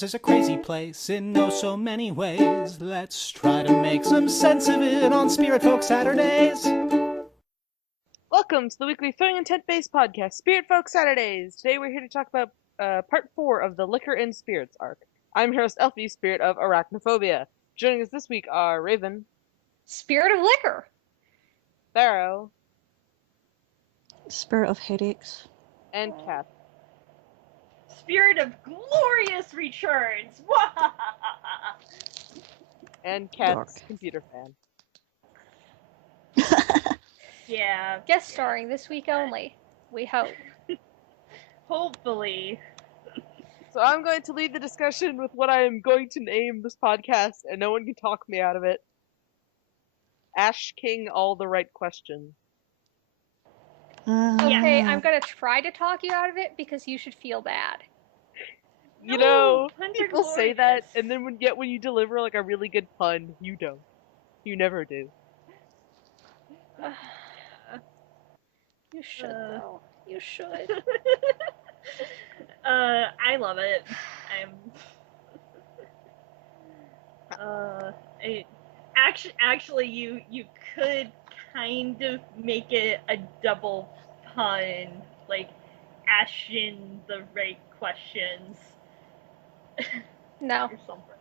Stars is a crazy place in oh so many ways. Let's try to make some sense of it on Spiritfolk Saturdays. Welcome to the weekly throwing intent-based podcast, Spiritfolk Saturdays. Today we're here to talk about part 4 of the Liquor and Spirits arc. I'm your host, Elfy, Spirit of Arachnophobia. Joining us this week are Raven, Spirit of Liquor, Thero, Spirit of Headaches, and Kath. Spirit of Glorious Returns! And Kath's Dark. computer fan. Yeah. guest starring this week only. We hope. Hopefully. So I'm going to lead the discussion with what I am going to name this podcast, and no one can talk me out of it. Ashe-king, all the right questions. Okay, I'm gonna try to talk you out of it because you should feel bad. You know, Hunter people say that, Glorious. and then when you deliver like a really good pun, you don't. You never do. You should, though. You should. I love it. Actually, you could kind of make it a double pun, like asking the right questions. No. Or something.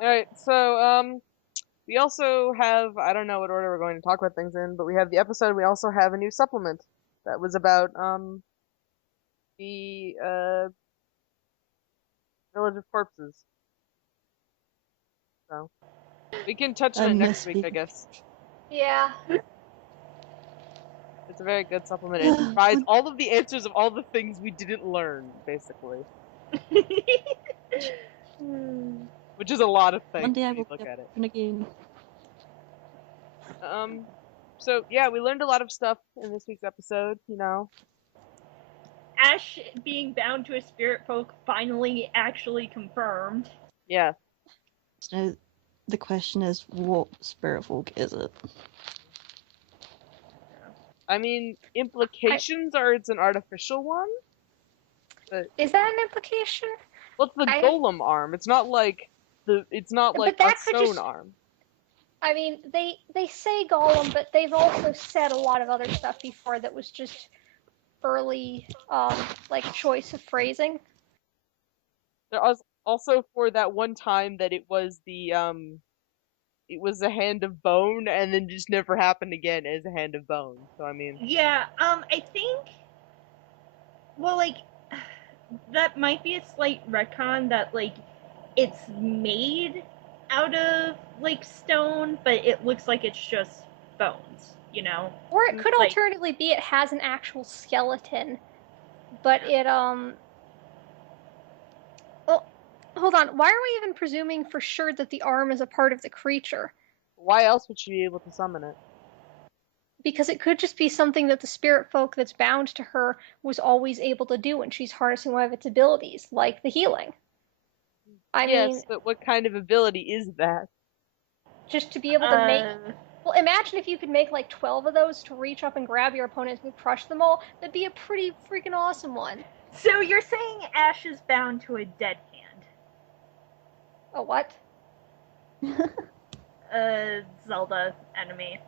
Alright, so, we also have, I don't know what order we're going to talk about things in, but we have the episode, we also have a new supplement that was about, the, Village of Corpses. So, we can touch on it next week, I guess. Yeah. It's a very good supplement. It provides all of the answers of all the things we didn't learn, basically. Which is a lot of things One day I when you will look at it. again. So yeah, we learned a lot of stuff in this week's episode, you know. Ashe being bound to a spirit folk finally actually confirmed. Yeah. So the question is, what spirit folk is it? I mean, implications are it's an artificial one. But Is that an implication? what's the golem arm? It's not like it's not like a stone arm. I mean, they say golem, but they've also said a lot of other stuff before that was just early, like choice of phrasing. There was also for that one time that it was it was a hand of bone, and then just never happened again as a hand of bone. So I mean, yeah, I think, well, like, that might be a slight retcon that, like, it's made out of, like, stone, but it looks like it's just bones, you know? Or it could like, alternatively be it has an actual skeleton, but it, well, hold on, why are we even presuming for sure that the arm is a part of the creature? why else would she be able to summon it? Because it could just be something that the spirit folk that's bound to her was always able to do when she's harnessing one of its abilities, like the healing. I mean, but what kind of ability is that? just to be able to make... Well, imagine if you could make like 12 of those to reach up and grab your opponents and crush them all. That'd be a pretty freaking awesome one. So you're saying Ashe is bound to a dead hand? A what? Zelda enemy.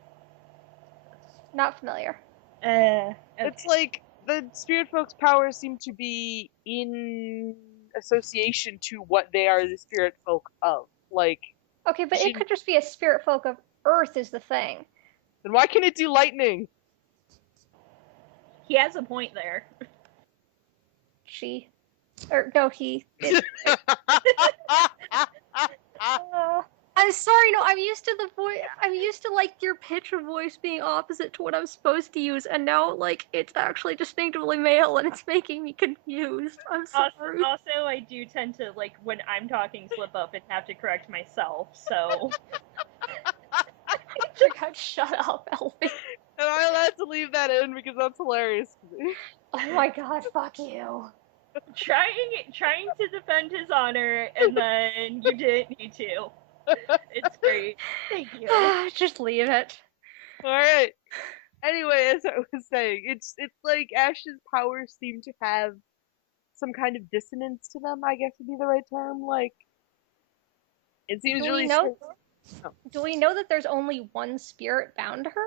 Not familiar. Okay. It's like the spirit folk's powers seem to be in association to what they are the spirit folk of. Like, okay, but it could just be a spirit folk of Earth is the thing. Then why can't it do lightning? He has a point there. She. Or, no, he. It, I'm sorry, no, I'm used to the voice. I'm used to, like, your pitch of voice being opposite to what I'm supposed to use, and now, like, it's actually distinctively male, and it's making me confused. I'm sorry. Also, I do tend to, like, when I'm talking, slip up and have to correct myself, so. Oh God, shut up, Elfy. Am I allowed to leave that in because that's hilarious to me? Oh my God, fuck you. Trying to defend his honor, and then you didn't need to. It's great. Thank you. Just leave it. Alright. Anyway, as I was saying, it's like Ashe's powers seem to have some kind of dissonance to them, I guess would be the right term. Like, it seems Do we really know? Oh. Do we know that there's only one spirit bound to her?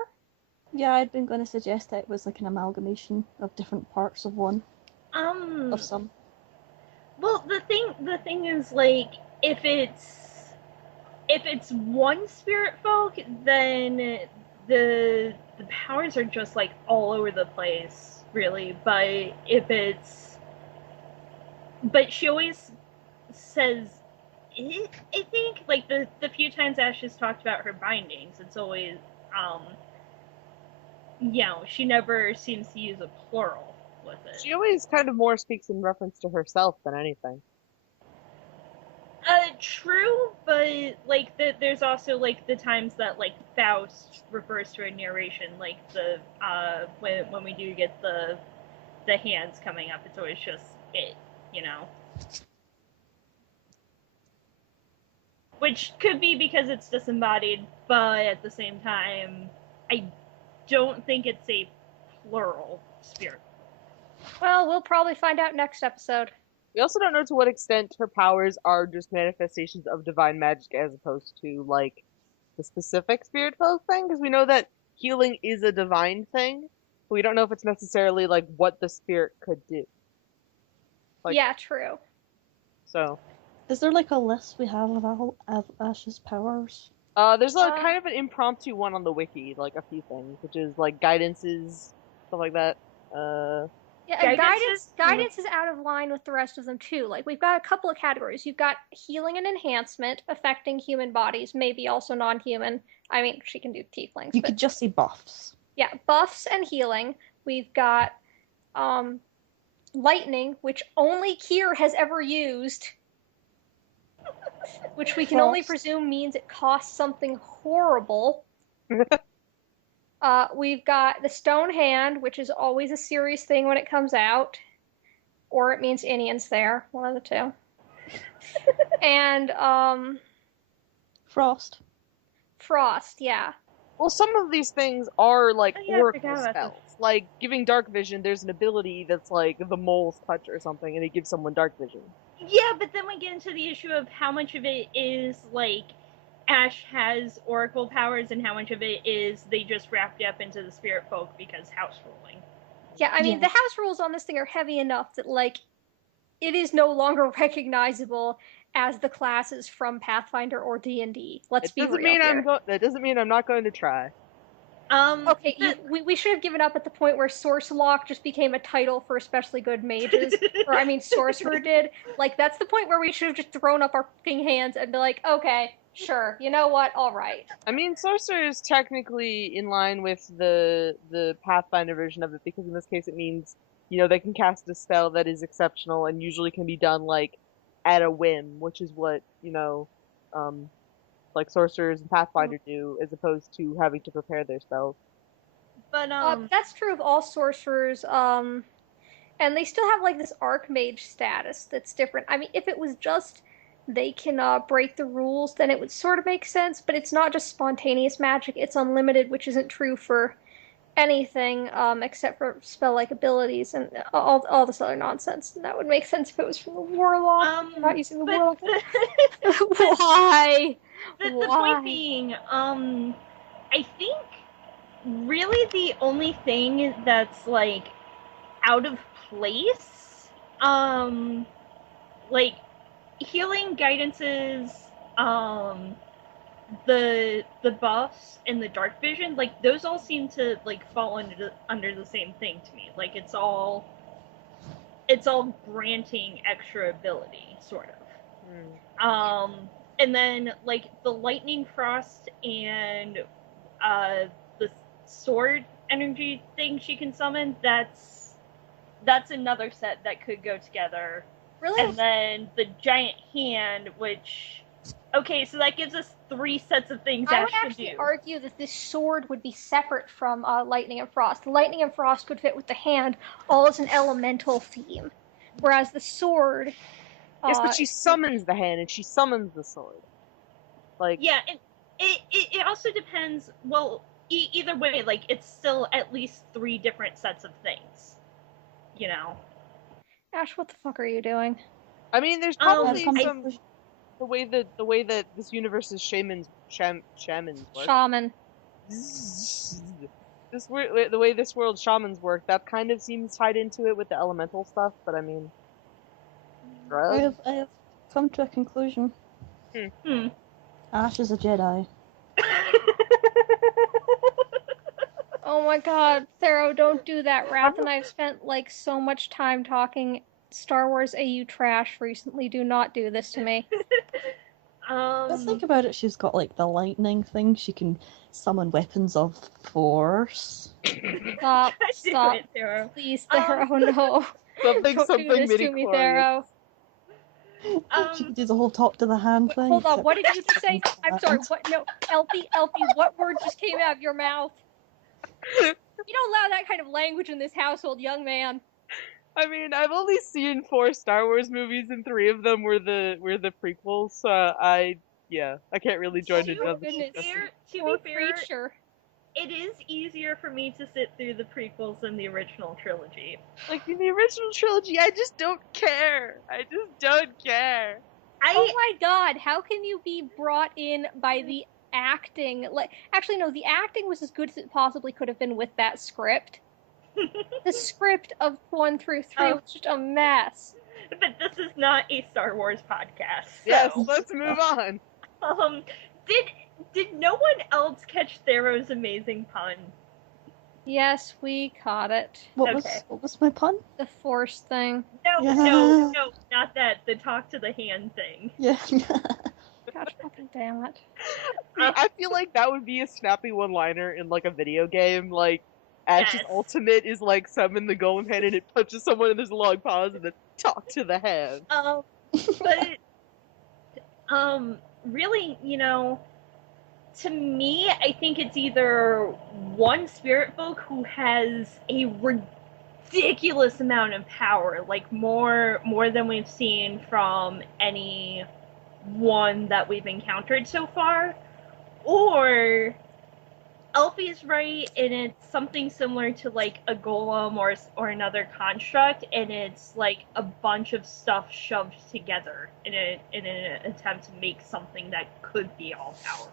Yeah, I'd been going to suggest that it was like an amalgamation of different parts of one, of some. Well, the thing is, like, if it's one spirit folk, then the powers are just like all over the place, really. But she always says it. I think like the few times Ash has talked about her bindings, it's always she never seems to use a plural with it. She always kind of more speaks in reference to herself than anything. True, but like there's also like the times that like Faust refers to a narration, like the when we do get the hands coming up, it's always just it, you know. Which could be because it's disembodied, but at the same time, I don't think it's a plural spirit. Well, we'll probably find out next episode. We also don't know to what extent her powers are just manifestations of divine magic as opposed to, like, the specific spirit folk thing, because we know that healing is a divine thing, but we don't know if it's necessarily, like, what the spirit could do. Like, Yeah, true. So, Is there like a list we have of Ash's powers? there's like kind of an impromptu one on the wiki, like a few things, which is like guidances, stuff like that. Yeah, guidance is out of line with the rest of them too. Like we've got a couple of categories. You've got healing and enhancement affecting human bodies, maybe also non-human. I mean, she can do tieflings. You could just say buffs. Yeah, buffs and healing. We've got lightning, which only Kier has ever used, which we can only presume means it costs something horrible. We've got the stone hand, which is always a serious thing when it comes out, or it means Inian's there, one of the two. And Frost, yeah. Well, some of these things are like oracle forgot about spells. Like giving dark vision, there's an ability that's like the mole's touch or something, and it gives someone dark vision. Yeah, but then we get into the issue of how much of it is like Ash has oracle powers and how much of it is they just wrapped up into the spirit folk because house ruling. Yeah, I mean, the house rules on this thing are heavy enough that, like, it is no longer recognizable as the classes from Pathfinder or D&D. Let's be real here. That doesn't mean I'm not going to try. Okay, we should have given up at the point where Source Lock just became a title for especially good mages. Or, I mean, Sorcerer did. Like, that's the point where we should have just thrown up our fucking hands and be like, okay, sure, you know what, alright. I mean, Sorcerer is technically in line with the Pathfinder version of it, because in this case it means, you know, they can cast a spell that is exceptional and usually can be done, like, at a whim, which is what, you know, like sorcerers and Pathfinder do, as opposed to having to prepare their spells. But that's true of all sorcerers, and they still have like this archmage status that's different. I mean, if it was just they can break the rules, then it would sort of make sense, but it's not just spontaneous magic, it's unlimited, which isn't true for anything except for spell-like abilities and all this other nonsense. And that would make sense if it was from the warlock. You're not using the warlock. Why? The point being, I think really the only thing that's like out of place, like healing guidances, the buffs and the dark vision, like those all seem to like fall under the same thing to me. Like it's all granting extra ability, sort of. And then like the lightning, frost, and the sword energy thing she can summon, that's another set that could go together. Really? And then the giant hand, which, okay, so that gives us 3 sets of things I Ash would can actually do. argue that this sword would be separate from lightning and frost. Lightning and frost could fit with the hand, all as an elemental theme, whereas the sword. Yes, but she summons the hand and she summons the sword. Like, yeah, and it also depends. Well, either way, like it's still at least 3 different sets of things. You know. Ash, what the fuck are you doing? I mean, there's Um, probably come to some conclusion. the way that this universe's shamans work. Shaman. The way this world's shamans work, that kind of seems tied into it with the elemental stuff. But I mean, drugs. I have come to a conclusion. Hmm. Ash is a Jedi. Oh my god, Thero, don't do that. Wrath and I have spent like so much time talking Star Wars AU trash recently. Do not do this to me. But think about it, she's got like the lightning thing, she can summon weapons of force. Stop, Do stop. it, Thero. Please, Thero, no. Something Don't do this to me, Thero. She can do the whole talk to the hand Wait, thing. hold on, except what did you just say? it's I'm that. sorry, what? No, Elfy, what word just came out of your mouth? You don't allow that kind of language in this household, young man. I mean, I've only seen 4 Star Wars movies, and 3 of them were the prequels. So I can't really join in on the Goodness. discussion. To Poor be fair, creature. it is easier for me to sit through the prequels than the original trilogy. Like in the original trilogy, I just don't care. I just don't care. Oh my god, how can you be brought in by the acting? Like, actually, no, the acting was as good as it possibly could have been with that script. The script of 1 through 3 was just a mess. But this is not a Star Wars podcast. So, Yes, let's move on. Did no one else catch Thero's amazing pun? Yes, we caught it. What Okay. was my pun? The force thing. No, not that. The talk to the hand thing. Yeah. Gosh fucking damn it. I feel like that would be a snappy one-liner in like a video game. Like Ash's Yes. ultimate is like summon the golem hand and it punches someone and there's a long pause and then talk to the hand. But really, to me, I think it's either one Spiritfolk who has a ridiculous amount of power, like more than we've seen from any one that we've encountered so far, or Elfy's right, and it's something similar to like a golem or another construct, and it's like a bunch of stuff shoved together in an attempt to make something that could be all powerful.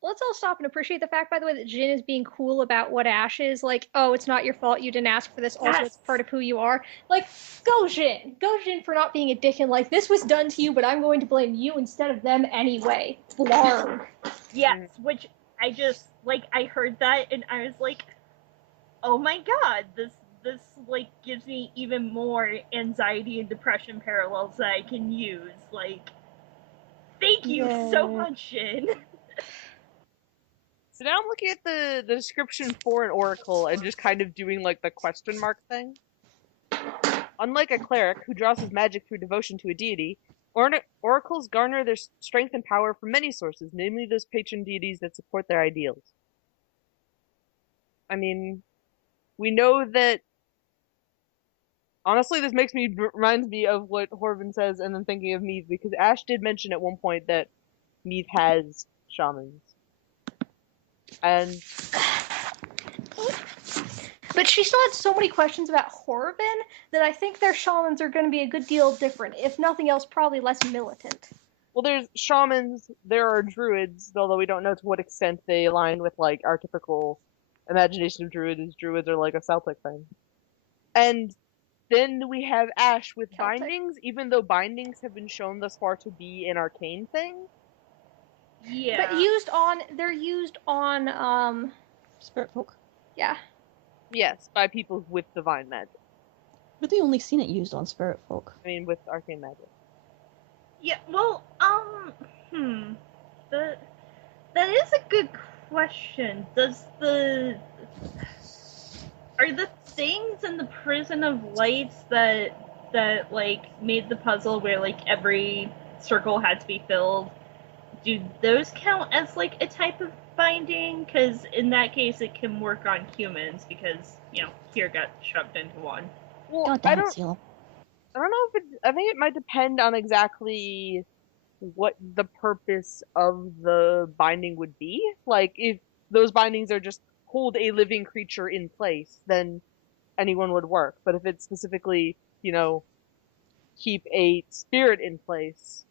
Let's all stop and appreciate the fact, by the way, that Jin is being cool about what Ash is. Like, oh, it's not your fault, you didn't ask for this, also it's part of who you are. Like, go Jin! Go Jin for not being a dick and like, this was done to you, but I'm going to blame you instead of them anyway. Blarg. Yes, which I just, like, I heard that and I was like, oh my god, this like, gives me even more anxiety and depression parallels that I can use. Like, thank you so much, Jin. So now I'm looking at the description for an oracle and just kind of doing like the question mark thing. Unlike a cleric who draws his magic through devotion to a deity, oracles garner their strength and power from many sources, namely those patron deities that support their ideals. I mean, we know that. Honestly, this reminds me of what Horvin says, and then thinking of Meath, because Ash did mention at one point that Meath has shamans. And But she still had so many questions about Horvin that I think their shamans are going to be a good deal different. If nothing else, probably less militant. well, there's shamans, there are druids, although we don't know to what extent they align with like our typical imagination of druids. Druids are like a Celtic thing. And then we have Ash with Celtic. bindings, even though bindings have been shown thus far to be an arcane thing. Yeah. But they're used on, Spiritfolk. yeah. Yes, by people with divine magic. But they only seen it used on Spiritfolk. I mean, with arcane magic. Yeah, well, that is a good question. Are the things in the Prison of Lights that like made the puzzle where like every circle had to be filled, do those count as like a type of binding? Because in that case it can work on humans because, here got shoved into one. Well, God damn it, Seal. I don't know if I think it might depend on exactly what the purpose of the binding would be. Like, if those bindings are just hold a living creature in place, then anyone would work. But if it's specifically, keep a spirit in place,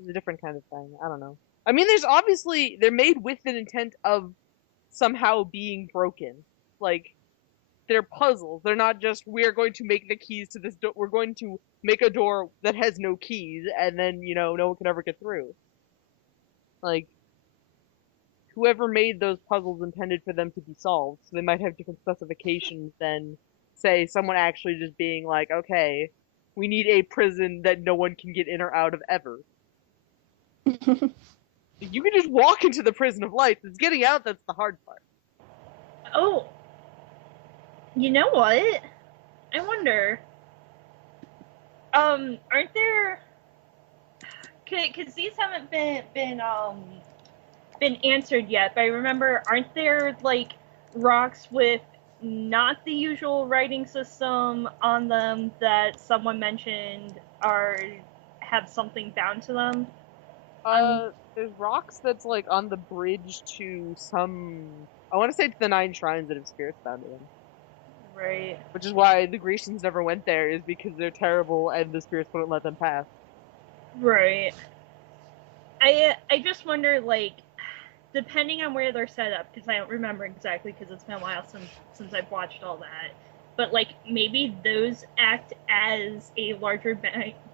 it's a different kind of thing. I don't know. I mean, they're made with the intent of somehow being broken. Like, they're puzzles. They're not just, we're going to make the keys to this door. We're going to make a door that has no keys, and then, no one can ever get through. Like, whoever made those puzzles intended for them to be solved, so they might have different specifications than, say, someone actually just being like, okay, we need a prison that no one can get in or out of ever. You can just walk into the prison of lights. It's getting out that's the hard part. Oh, you know what? I wonder. Aren't there? Because these haven't been answered yet. But I remember, aren't there like rocks with not the usual writing system on them that someone mentioned have something bound to them? There's rocks that's like on the bridge to I want to say to the 9 shrines that have spirits bound to them. Right. Which is why the Grecians never went there, is because they're terrible and the spirits wouldn't let them pass. Right. I just wonder, like, depending on where they're set up, because I don't remember exactly, because it's been a while since I've watched all that. But, like, maybe those act as a larger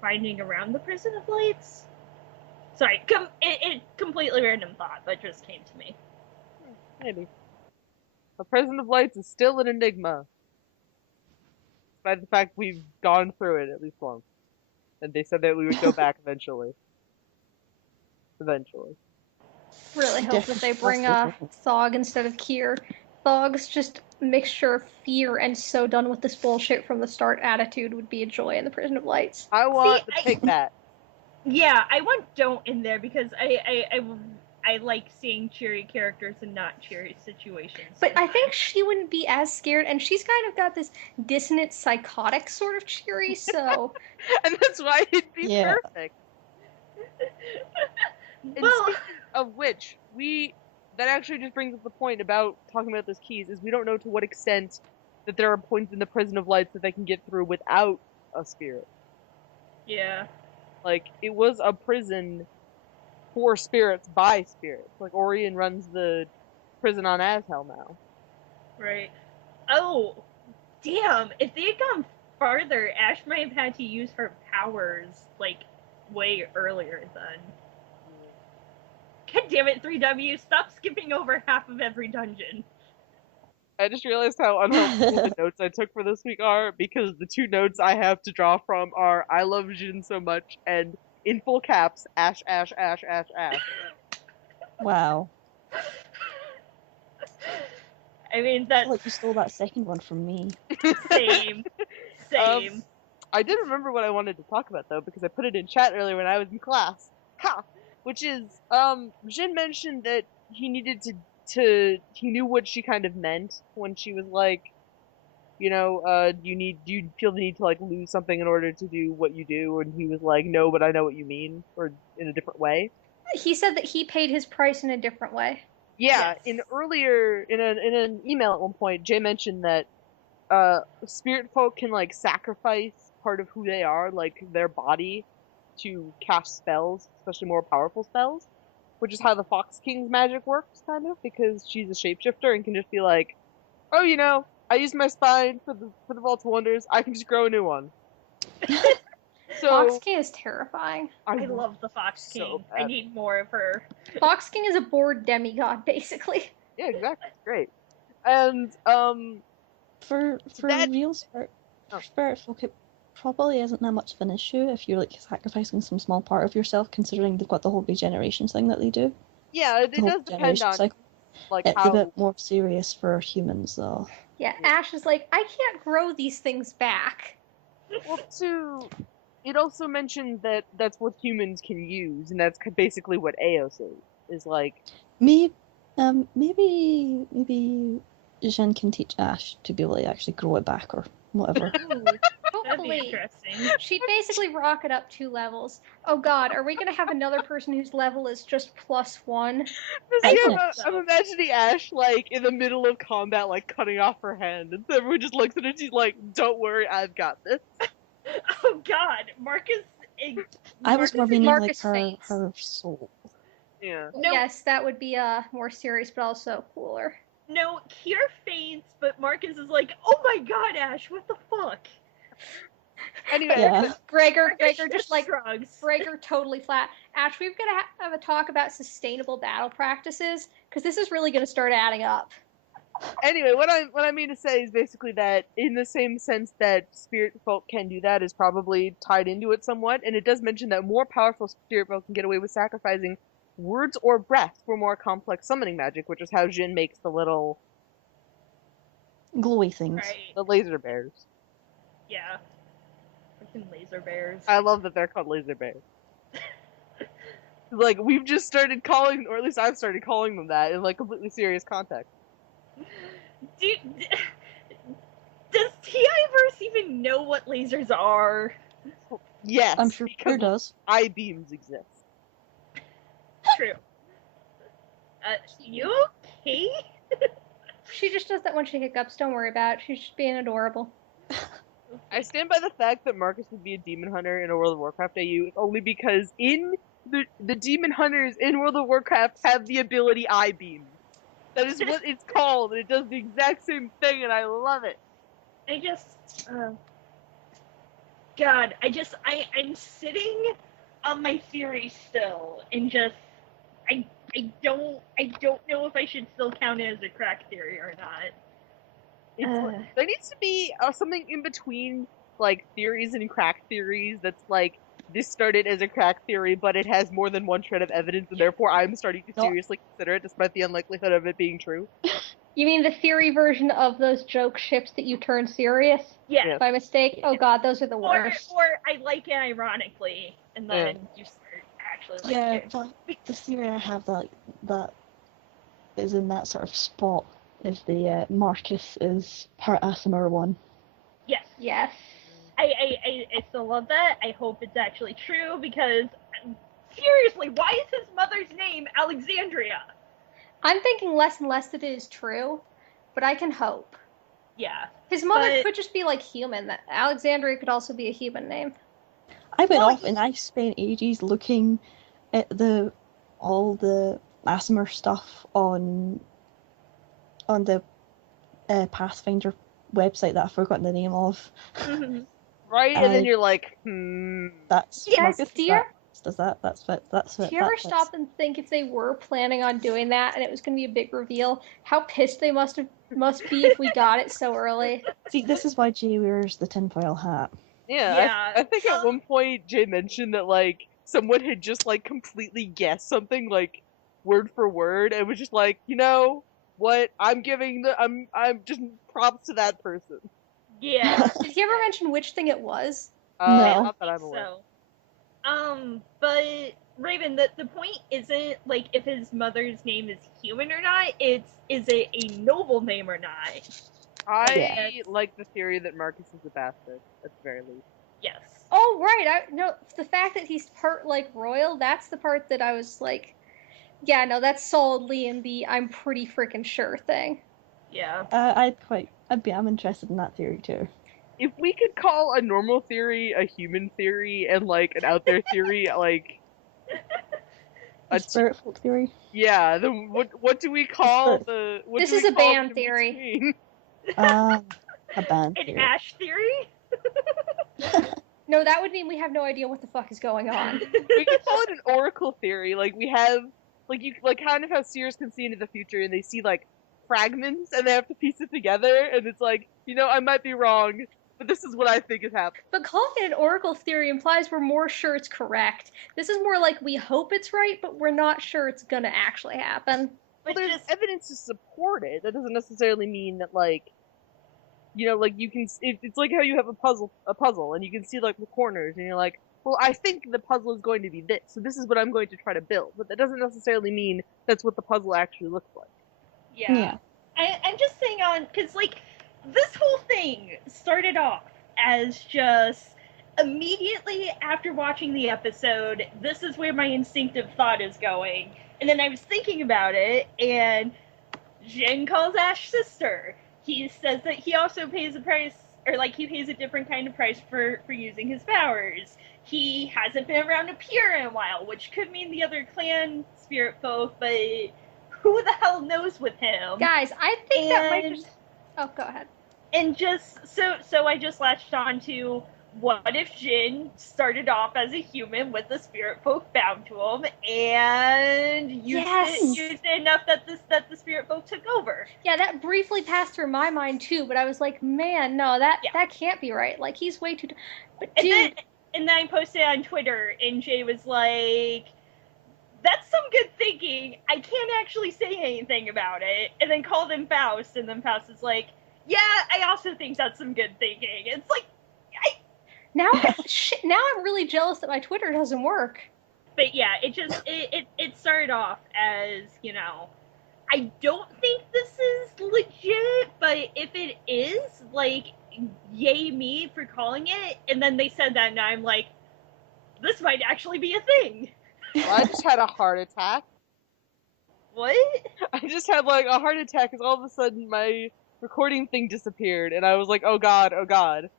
binding around the Prison of Lights? Sorry, it completely random thought, but just came to me. Maybe. The Prison of Lights is still an enigma. Despite the fact we've gone through it at least once. And they said that we would go back eventually. Eventually. Really hope that they bring Thog instead of Kier. Thog's just mixture of fear and so done with this bullshit from the start attitude would be a joy in the Prison of Lights. I want to pick that. Yeah, I want Don't in there because I like seeing cheery characters and not cheery situations. But I think she wouldn't be as scared, and she's kind of got this dissonant, psychotic sort of cheery, so... And that's why it'd be perfect. Well, speaking of which, that actually just brings up the point about talking about those keys, is we don't know to what extent that there are points in the Prison of Lights that they can get through without a spirit. Yeah. Like, it was a prison for spirits by spirits. Like, Orion runs the prison on Ashel now. Right. Oh, damn. If they had gone farther, Ash might have had to use her powers, like, way earlier then. God damn it, 3W, stop skipping over half of every dungeon. I just realized how unhelpful the notes I took for this week are, because the 2 notes I have to draw from are I love Jin so much, and in full caps, Ash, Ash, Ash, Ash, Ash. Wow. I mean, that's... Like you stole that second one from me. Same. I did remember what I wanted to talk about, though, because I put it in chat earlier when I was in class. Ha! Which is, Jin mentioned that he needed he knew what she kind of meant when she was like, do you feel the need to, like, lose something in order to do what you do? And he was like, no, but I know what you mean, or in a different way. He said that he paid his price in a different way. Yeah, yes. In an email at one point, Jay mentioned that, Spiritfolk can, like, sacrifice part of who they are, like, their body, to cast spells, especially more powerful spells, which is how the Fox King's magic works, kind of, because she's a shapeshifter and can just be like, oh, I used my spine for the Vault of Wonders, I can just grow a new one. So, Fox King is terrifying. I love the Fox King. So I need more of her. Fox King is a bored demigod, basically. Yeah, exactly. Great. And, For real Spiritfolk, it probably isn't that much of an issue if you're, like, sacrificing some small part of yourself, considering they've got the whole regeneration thing that they do. Yeah, it does depend on, cycle. Like, it's a bit more serious for humans, though. Yeah, Ash is like, I can't grow these things back. Well, it also mentioned that that's what humans can use, and that's basically what Eos is like. Maybe Jen can teach Ash to be able to actually grow it back or whatever. That'd be Hopefully. interesting. She'd basically rocket up 2 levels. Oh god, are we gonna have another person whose level is just +1? See, think I'm imagining Ashe, like, in the middle of combat, like, cutting off her hand, and so everyone just looks at her and she's like, don't worry, I've got this. Oh god, Marcus. I was more Marcus meaning like Marcus her faints. her soul. Yeah. No. Yes, that would be more serious, but also cooler. No, Kier faints, but Marcus is like, oh my god, Ashe, what the fuck? Anyway, Yeah. Gregor Marcus just like shrugs. Gregor totally flat. Ash, we've got to have a talk about sustainable battle practices because this is really going to start adding up. anyway, what I mean to say is basically that in the same sense that Spiritfolk can do that is probably tied into it somewhat, and it does mention that more powerful Spiritfolk can get away with sacrificing words or breath for more complex summoning magic, which is how Jin makes the little Glowy things. Right. the laser bears. Yeah. Fucking laser bears. I love that they're called laser bears. Like, we've just started calling, or at least I've started calling them that in, like, completely serious context. Dude, does TIverse even know what lasers are? Yes, I'm sure because Peter does. I-beams exist. True. You okay? She just does that when she hiccups. Don't worry about it. She's just being adorable. I stand by the fact that Marcus would be a demon hunter in a World of Warcraft AU only because in the demon hunters in World of Warcraft have the ability I-beam. That is what it's called, and it does the exact same thing, and I love it. I just, God, I'm sitting on my theory still, and just, I don't know if I should still count it as a crack theory or not. There needs to be something in between, like, theories and crack theories that's like, this started as a crack theory, but it has more than one shred of evidence, and therefore I'm starting to seriously consider it, despite the unlikelihood of it being true. You mean the theory version of those joke ships that you turn serious Yeah. by mistake? Oh god, those are the worst. Or I like it ironically, and then you start actually like Yeah, it. but the theory I have that is in that sort of spot is the Marcus is part Aasimar one. Yes. Yes. I still love that. I hope it's actually true because seriously, why is his mother's name Alexandria? I'm thinking less and less that it is true, but I can hope. Yeah. His mother could just be like human. That Alexandria could also be a human name. I went off and I spent ages looking at all the Aasimar stuff on the Pathfinder website that I've forgotten the name of. Right? And then you're like, That's yes, Marcus dear. Does that? That's it. Do you ever stop and think if they were planning on doing that and it was going to be a big reveal, how pissed they must be if we got it so early? See, this is why Jay wears the tinfoil hat. Yeah. I think at one point Jay mentioned that, like, someone had just, like, completely guessed something, like, word for word, and was just like, you know what? I'm just props to that person. Yeah. Did he ever mention which thing it was? No. Not that I'm aware. But Raven, the point isn't like if his mother's name is human or not. It's is it a noble name or not? I like the theory that Marcus is a bastard, at the very least. Yes. Oh, right. No, the fact that he's part, like, royal, that's the part that I was like, yeah, no, that's solidly in the I'm pretty freaking sure thing. Yeah. I'm interested in that theory too. If we could call a normal theory a human theory and, like, an out there theory, like, a Spiritfolk theory? Yeah, what do we call the... This is a band theory. A band An theory. Ashe theory? No, that would mean we have no idea what the fuck is going on. We could call it an oracle theory. Like, we have, like kind of how seers can see into the future and they see, like, fragments and they have to piece it together, and it's like, you know, I might be wrong, but this is what I think is happening. But calling it an oracle theory implies we're more sure it's correct. This is more like we hope it's right, but we're not sure it's gonna actually happen. Well, there's evidence to support it. That doesn't necessarily mean that, like, you know, like, you can... It's like how you have a puzzle, and you can see, like, the corners, and you're like, well, I think the puzzle is going to be this, so this is what I'm going to try to build. But that doesn't necessarily mean that's what the puzzle actually looks like. Yeah. I'm just saying because, like, this whole thing started off as just immediately after watching the episode, this is where my instinctive thought is going. And then I was thinking about it, and Jin calls Ash sister. He says that he also pays a price, or like he pays a different kind of price for using his powers. He hasn't been around a Pure in a while, which could mean the other clan spirit folk, but who the hell knows with him? Guys, I think that might just... Oh, go ahead. And just so I just latched on to, what if Jin started off as a human with the spirit folk bound to him and used it enough that the spirit folk took over? Yeah, that briefly passed through my mind too, but I was like, man, no, that can't be right. Like, he's way too... But dude... And then I posted on Twitter, and Jay was like, that's some good thinking. I can't actually say anything about it. And then called him Faust, and then Faust is like, yeah, I also think that's some good thinking. It's like, now I'm really jealous that my Twitter doesn't work. But yeah, it started off as, you know, I don't think this is legit, but if it is, like, yay me for calling it. And then they said that, and I'm like, this might actually be a thing. Well, I just had a heart attack. What? I just had, like, a heart attack because all of a sudden my recording thing disappeared, and I was like, oh god, oh god.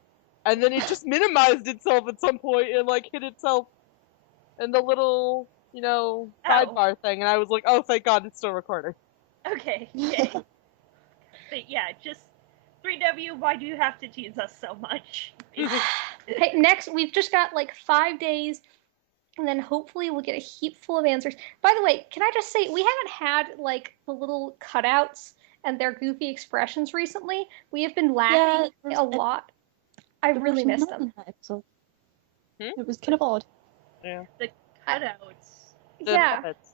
And then it just minimized itself at some point and, like, hit itself in the little, you know, sidebar thing, and I was like, oh, thank god, it's still recording. Okay, yay. But yeah, just 3W, why do you have to tease us so much? Hey, next, we've just got, like, 5 days, and then hopefully we'll get a heap full of answers. By the way, can I just say, we haven't had, like, the little cutouts and their goofy expressions recently. We have been laughing a lot. I really missed them. It was kind of odd. Yeah. The cutouts. The puppets.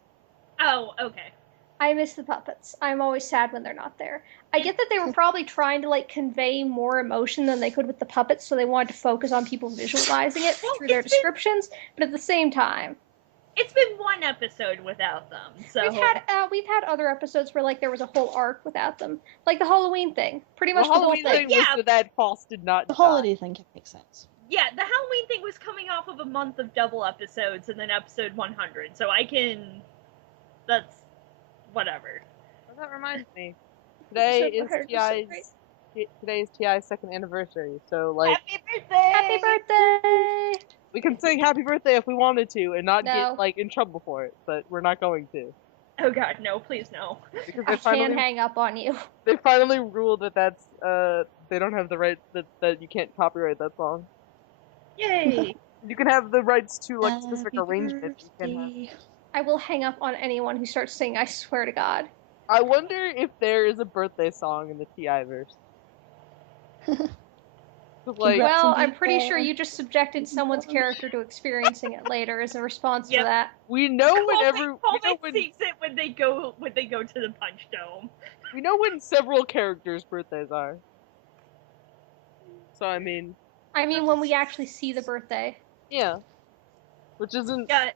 Oh, okay. I miss the puppets. I'm always sad when they're not there. I get that they were probably trying to, like, convey more emotion than they could with the puppets, so they wanted to focus on people visualizing it through their descriptions, but at the same time... It's been one episode without them, so... We've had other episodes where, like, there was a whole arc without them. Like the Halloween thing. Pretty much the whole thing. The Halloween thing was that False did not The holiday thing makes sense. Yeah, the Halloween thing was coming off of a month of double episodes and then episode 100, so I can... That's... whatever. Well, that reminds me. Today is TI's second anniversary, so, like... Happy birthday! Happy birthday! We can sing happy birthday if we wanted to and not get, like, in trouble for it, but we're not going to. Oh god, no, please no. I can't hang up on you. They finally ruled that that's, they don't have the right, that you can't copyright that song. Yay! You can have the rights to, like, specific arrangements. I will hang up on anyone who starts singing, I swear to God. I wonder if there is a birthday song in the TI verse. Like, well, I'm pretty sure you just subjected someone's character to experiencing it later as a response to that. We know sings it when they go to the Punch Dome. We know when several characters' birthdays are. So I mean, when we actually see the birthday. Yeah. Which isn't. Yeah.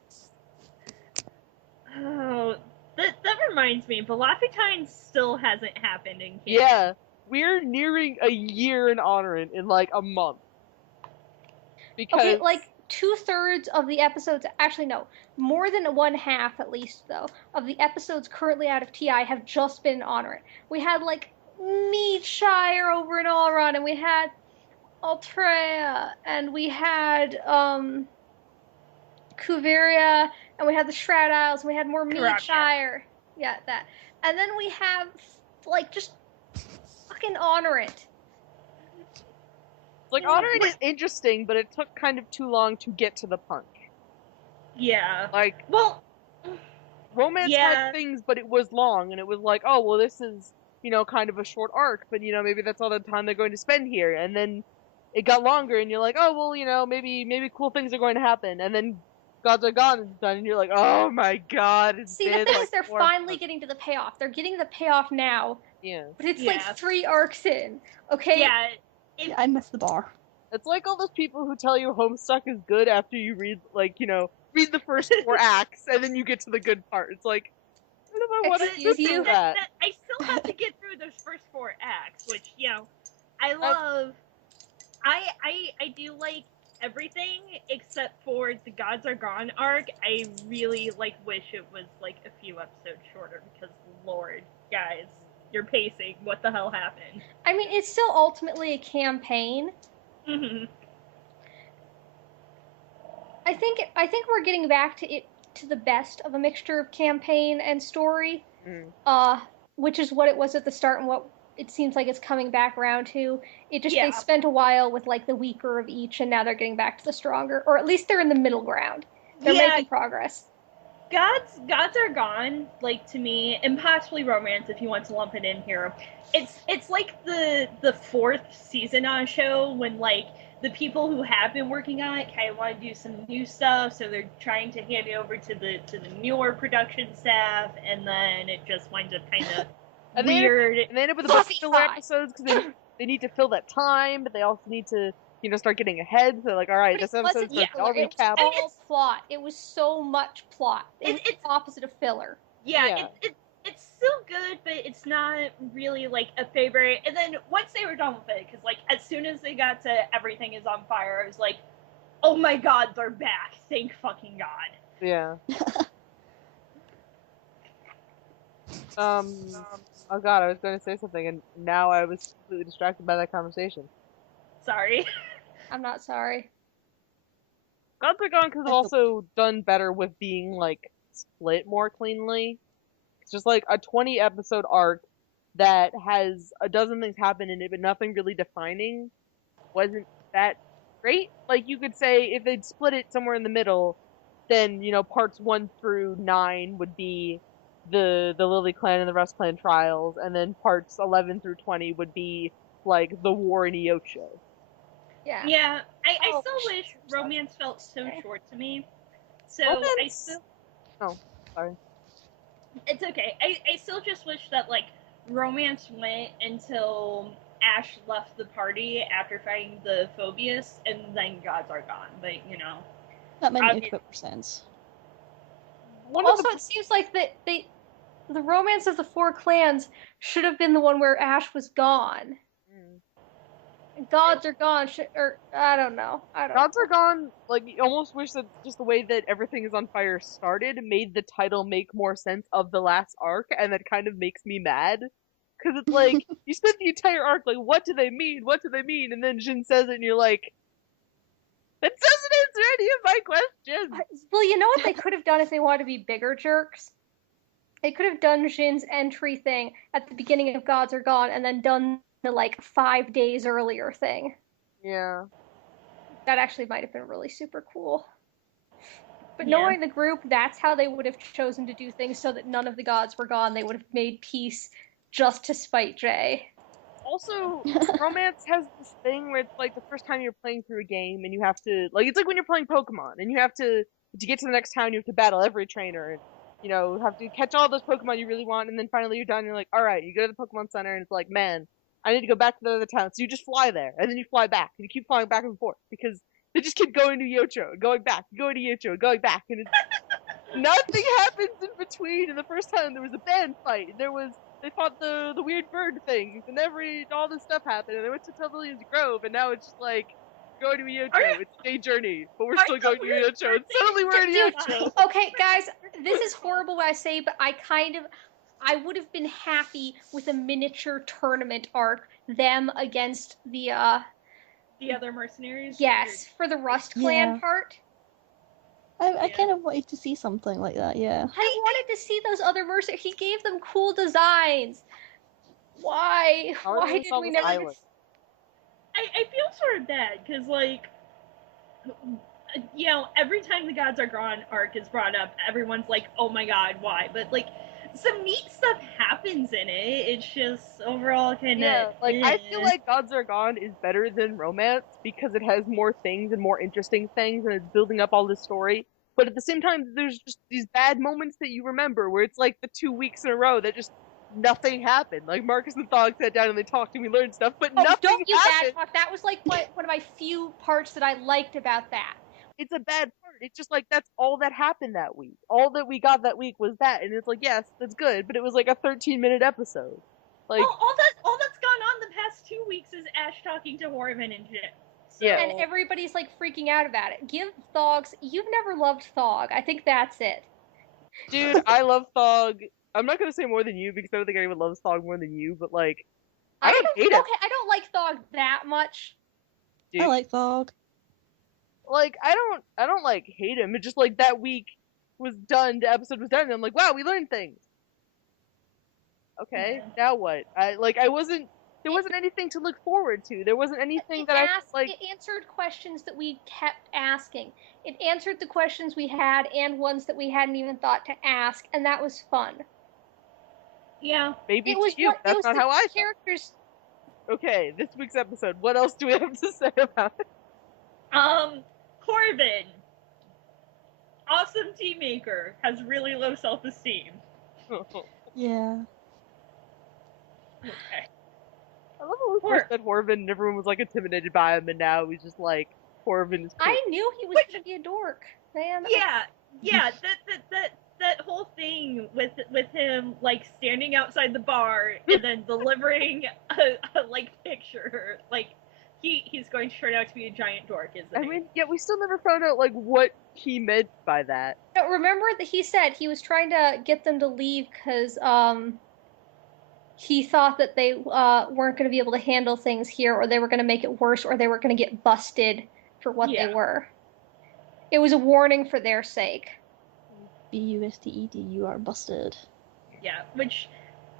Oh, that reminds me. Velocitine still hasn't happened in Canada. Yeah. We're nearing a year in honor in like a month. Because... Okay, like 2/3 of the episodes, actually no, more than 1/2 at least though, of the episodes currently out of TI have just been honoring. We had like Meadshire over in Allrun, and we had Altrea, and we had Cuveria, and we had the Shroud Isles, and we had more Meadshire. Yeah, that. And then we have like just fucking honor it. Like, honor it is interesting, but it took kind of too long to get to the punch. Yeah. Like, well, romance had things, but it was long, and it was like, oh, well, this is, you know, kind of a short arc, but, you know, maybe that's all the time they're going to spend here. And then it got longer, and you're like, oh, well, you know, maybe cool things are going to happen. And then Gods Are Gone is done, and you're like, oh my god, it's See, the thing is, they're finally getting to the payoff. They're getting the payoff now. Yeah. But it's like 3 arcs in, okay? Yeah. I missed the bar. It's like all those people who tell you Homestuck is good after you read, like, you know, read the first 4 acts, and then you get to the good part. It's like, I don't know if I want to do that. I still have to get through those first 4 acts, which, you know, I love I do like everything except for the Gods Are Gone arc. I really wish it was like a few episodes shorter because Lord, guys, you're pacing. What the hell happened? I mean, it's still ultimately a campaign. Mm-hmm. I think we're getting back to the best of a mixture of campaign and story. Which is what it was at the start and what it seems like it's coming back around to. They spent a while with like the weaker of each, and now they're getting back to the stronger, or at least they're in the middle ground. They're making progress. Gods Are Gone, like, to me, and possibly Romance if you want to lump it in here. It's like the fourth season on a show when like the people who have been working on it kind of want to do some new stuff, so they're trying to hand it over to the newer production staff, and then it just winds up kind of weird. And they end up with a bunch of filler episodes because they need to fill that time, but they also need to start getting ahead. So like, all right, this episode's all recap. It was all plot. It was so much plot. It's the opposite of filler. Yeah. It's still good, but it's not really like a favorite. And then once they were done with it, because like as soon as they got to Everything Is on Fire, I was like, oh my god, they're back! Thank fucking god. Yeah. Oh god, I was going to say something, and now I was completely distracted by that conversation. Sorry. I'm not sorry. Gods Are Gone could have also done better with being like split more cleanly. It's just like a 20 episode arc that has a dozen things happen in it, but nothing really defining wasn't that great. Like you could say if they'd split it somewhere in the middle, then parts 1 through 9 would be the Lily Clan and the Rust Clan trials, and then parts 11 through 20 would be like the war in Iocho. Yeah. I still wish Romance felt so short to me. So I still. Oh, sorry. It's okay. I still just wish that like Romance went until Ashe left the party after fighting the Phobius, and then Gods Are Gone. But that might make a bit more sense. It seems like the Romance of the Four Clans should have been the one where Ashe was gone. Gods Are Gone, or I don't know. Gods Are Gone, like, you almost wish that just the way that Everything Is on Fire started made the title make more sense of the last arc, and that kind of makes me mad. Because it's like, you spent the entire arc, like, what do they mean? What do they mean? And then Jin says it, and you're like, that doesn't answer any of my questions! Well, you know what they could have done if they wanted to be bigger jerks? They could have done Jin's entry thing at the beginning of Gods Are Gone, and then done the like 5 days earlier thing. Yeah. That actually might have been really super cool. But knowing the group, that's how they would have chosen to do things so that none of the gods were gone. They would have made peace just to spite Jay. Also, Romance has this thing where it's like the first time you're playing through a game and you have to, like, it's like when you're playing Pokemon and you have to get to the next town, you have to battle every trainer and, have to catch all those Pokemon you really want, and then finally you're done and you're like, alright, you go to the Pokemon Center and it's like, man, I need to go back to the other town. So you just fly there, and then you fly back, and you keep flying back and forth, because they just keep going to Yocho, and going back, going to Yocho, and going back, and nothing happens in between. And the first time there was a band fight, and they fought the weird bird things, and all this stuff happened, and they went to Tevilian's Grove, and now it's just like, going to Yocho, it's a journey, but we're still going to Yocho, and suddenly we're in Yocho. Okay, guys, this is horrible what I say, but I would have been happy with a miniature tournament arc, them against the other mercenaries? Yes, for the Rust Clan part. I kind of wanted to see something like that, yeah. I wanted to see those other mercenaries. He gave them cool designs. Why? Why did we never... I feel sort of bad, because, like, every time the Gods Are Gone arc is brought up, everyone's like, oh my god, why? But, like, some neat stuff happens in it. It's just overall kind of... Yeah, like, I feel like Gods Are Gone is better than Romance because it has more things and more interesting things, and it's building up all this story. But at the same time, there's just these bad moments that you remember, where it's like the 2 weeks in a row that just nothing happened. Like, Marcus and Thog sat down and they talked and we learned stuff, but nothing don't you happened. Bad talk. That was like one of my few parts that I liked about that. It's a bad part. It's just like, that's all that happened that week. All that we got that week was that, and it's like, yes, that's good, but it was like a 13-minute episode. Like, all that's gone on the past 2 weeks is Ashe talking to Horriman and shit. So, Yeah. And everybody's like freaking out about it. Give Thogs. You've never loved Thog. I think that's it. Dude, I love Thog. I'm not gonna say more than you because I don't think anyone loves Thog more than you, but like, I don't hate him. Okay, I don't like Thog that much. Dude. I like Thog. Like, I don't like hate him. It's just like that week was done, the episode was done, and I'm like, wow, we learned things. Okay, now what? There wasn't anything to look forward to. There wasn't anything that I like. It answered questions that we kept asking. It answered the questions we had and ones that we hadn't even thought to ask, and that was fun. yeah. Maybe It was to you. what That's it was not the how I felt. characters. Okay, this week's episode. What else do we have to say about it? Corbin. Awesome team maker. Has really low self-esteem. Yeah. Okay. I love when we first said Horvin and everyone was like intimidated by him, and now he's just like, Horvin is cool. I knew he was going to be a dork, man. Yeah. That whole thing with him like standing outside the bar and then delivering a like picture, like he's going to turn out to be a giant dork, isn't he? I mean, yeah, we still never found out like what he meant by that. No, remember that he said he was trying to get them to leave because he thought that they weren't going to be able to handle things here, or they were going to make it worse, or they were going to get busted for what they were. It was a warning for their sake. BUSTED, you are busted. Yeah, which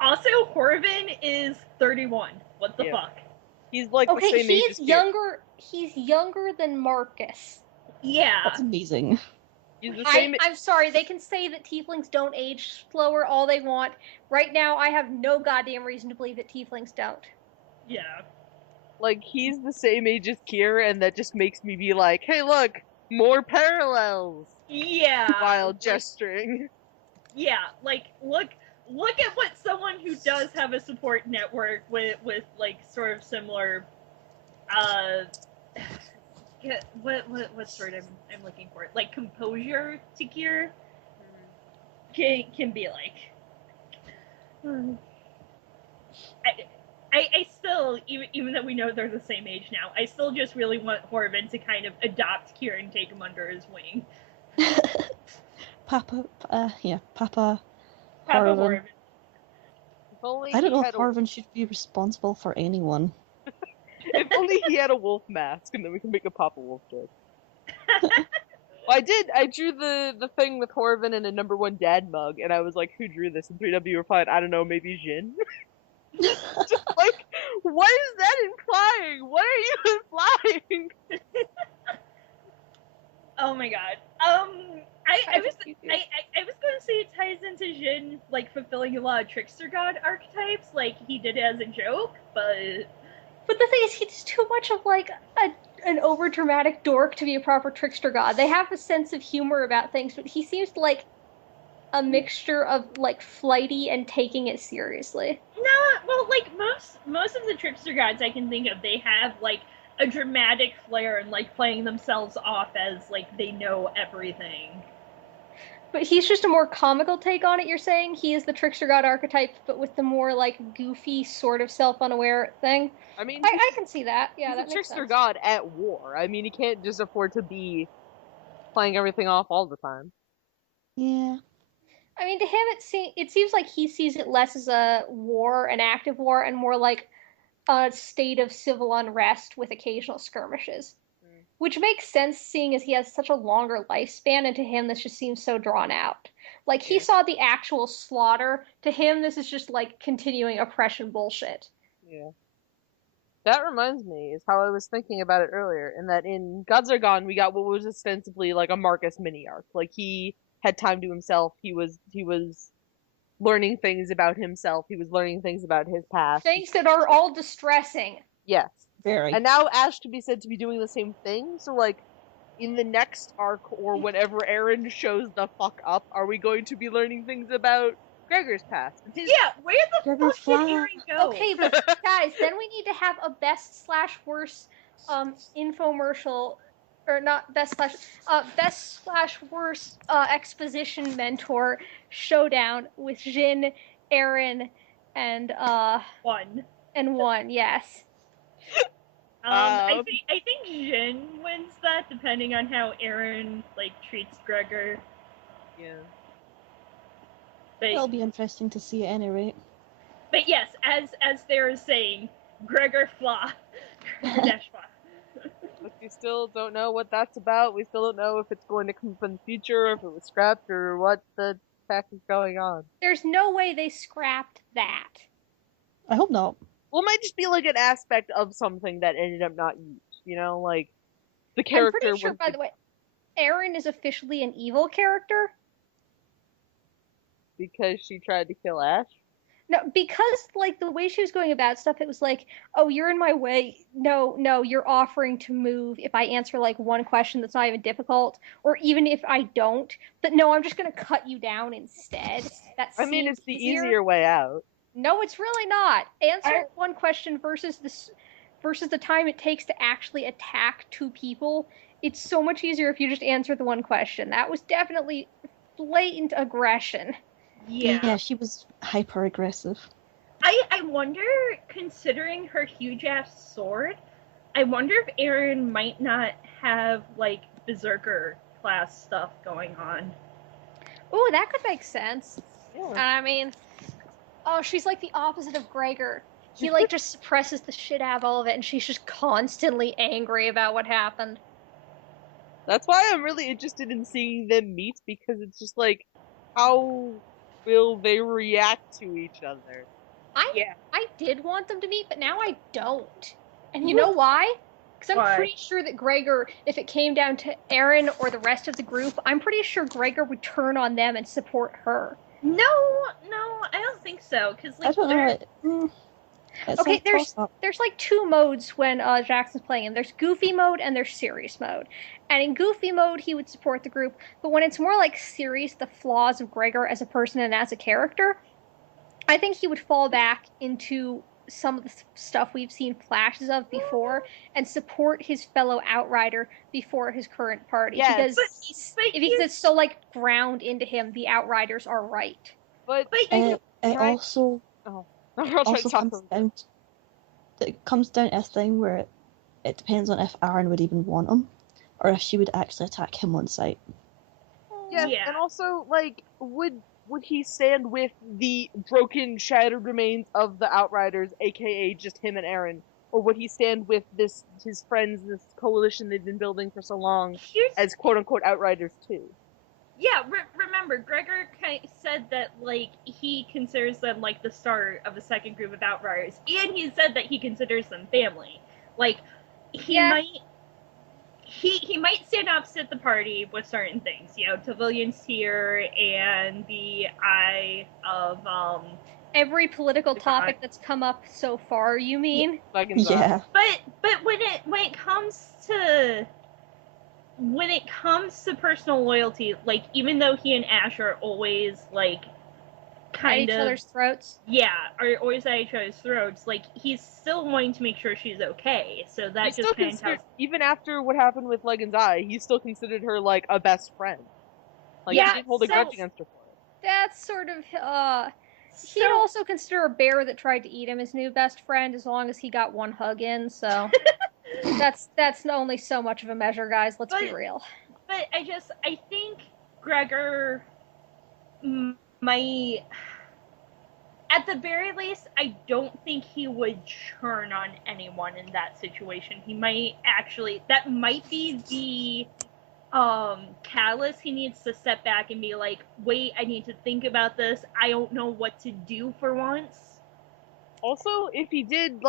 also Horvin is 31. What the fuck? He's like the same age as younger. He's younger than Marcus. Yeah. That's amazing. He's the same. I'm sorry, they can say that tieflings don't age slower all they want. Right now, I have no goddamn reason to believe that tieflings don't. Yeah. Like, he's the same age as Kier, and that just makes me be like, hey, look, more parallels. Yeah. While gesturing. Yeah, like, look at what someone who does have a support network with like, sort of similar, what's the word I'm looking for? Like, composure to Kier can be like. I still, even though we know they're the same age now, I still just really want Horvin to kind of adopt Kier and take him under his wing. Papa Horvin. I don't know if Horvin should be responsible for anyone. If only he had a wolf mask, and then we can make a Papa Wolf joke. Well, I drew the thing with Horvin and a number 1 dad mug, and I was like, who drew this? And 3W replied, I don't know, maybe Jin? Just like, what is that implying? What are you implying? Oh my god. I was going to say it ties into Jin, like, fulfilling a lot of Trickster God archetypes, like he did as a joke, but the thing is, he's too much of, like, an over-dramatic dork to be a proper Trickster God. They have a sense of humor about things, but he seems like a mixture of, like, flighty and taking it seriously. No, well, like, most of the Trickster Gods I can think of, they have, like, a dramatic flair and, like, playing themselves off as, like, they know everything. But he's just a more comical take on it, you're saying? He is the Trickster God archetype, but with the more, like, goofy, sort of self-unaware thing? I mean, I can see that. Yeah, that he's a makes Trickster sense. God at war. I mean, he can't just afford to be playing everything off all the time. Yeah. I mean, to him, it seems like he sees it less as a war, an active war, and more like a state of civil unrest with occasional skirmishes. Which makes sense, seeing as he has such a longer lifespan, and to him this just seems so drawn out. Like, he saw the actual slaughter. To him, this is just, like, continuing oppression bullshit. Yeah. That reminds me, is how I was thinking about it earlier, in that in Gods Are Gone, we got what was ostensibly, like, a Marcus mini-arc. Like, he had time to himself, he was learning things about himself, he was learning things about his past. Things that are all distressing. Yes. Very. And now Ashe can be said to be doing the same thing, so, like, in the next arc, or whenever Aaron shows the fuck up, are we going to be learning things about Gregor's past? Yeah, where the fuck did Aaron go? Okay, but guys, then we need to have a best/worst infomercial, or not best/worst exposition mentor showdown with Jin, Aaron, and One. And one, yes. I think Jin wins that, depending on how Aaron treats Gregor. Yeah. But, It'll be interesting to see at any rate. But yes, as they're saying, Gregor Flaw. Gregor Dash Flaw. But we still don't know what that's about. We still don't know if it's going to come up in the future, if it was scrapped, or what the heck is going on. There's no way they scrapped that. I hope not. Well, it might just be like an aspect of something that ended up not used. Like the I'm character. pretty sure, by the way, Aaron is officially an evil character. Because she tried to kill Ashe? No, because the way she was going about stuff, it was like, oh, you're in my way. No, you're offering to move if I answer one question that's not even difficult, or even if I don't. But no, I'm just gonna cut you down instead. That I mean, seems it's the easier way out. No, it's really not. Answering one question versus the time it takes to actually attack two people. It's so much easier if you just answer the one question. That was definitely blatant aggression. Yeah, she was hyper aggressive. I wonder, considering her huge ass sword, I wonder if Aaron might not have berserker class stuff going on. Ooh, that could make sense. Yeah. I mean, oh, she's like the opposite of Gregor. He just suppresses the shit out of all of it, and she's just constantly angry about what happened. That's why I'm really interested in seeing them meet, because it's just how will they react to each other? I did want them to meet, but now I don't. And you know why? Because I'm pretty sure that Gregor, if it came down to Aaron or the rest of the group, I'm pretty sure Gregor would turn on them and support her. No, I don't think so. Because I don't know. Okay, there's two modes when Jackson's playing him. There's goofy mode and there's serious mode. And in goofy mode, he would support the group. But when it's more serious, the flaws of Gregor as a person and as a character, I think he would fall back into some of the stuff we've seen flashes of before and support his fellow Outrider before his current party. Yes. Because it's so ground into him, the Outriders are right. But it also comes down to a thing where it depends on if Aaron would even want him, or if she would actually attack him on sight. Yeah, and also, would he stand with the broken, shattered remains of the Outriders, aka just him and Aaron? Or would he stand with his friends, this coalition they've been building for so long, as quote-unquote Outriders too? Yeah, remember, Gregor said that, he considers them, the start of a second group of Outriders, and he said that he considers them family. He might stand opposite the party with certain things, Tavilion's here, and the Eye of, Every political topic that's come up so far, you mean? Yeah. But when it comes to personal loyalty, even though he and Ashe are always at each other's throats. Yeah, are always at each other's throats. He's still wanting to make sure she's okay. So that just kind of tells. Even after what happened with Legion's Eye, he still considered her a best friend. He didn't hold a grudge against her for it. That's sort of he'd also consider a bear that tried to eat him his new best friend, as long as he got one hug in. So that's only so much of a measure, guys. Let's be real. But I think Gregor might, at the very least, I don't think he would churn on anyone in that situation. He might actually, that might be the catalyst he needs to step back and be like, wait, I need to think about this. I don't know what to do for once. Also, if he did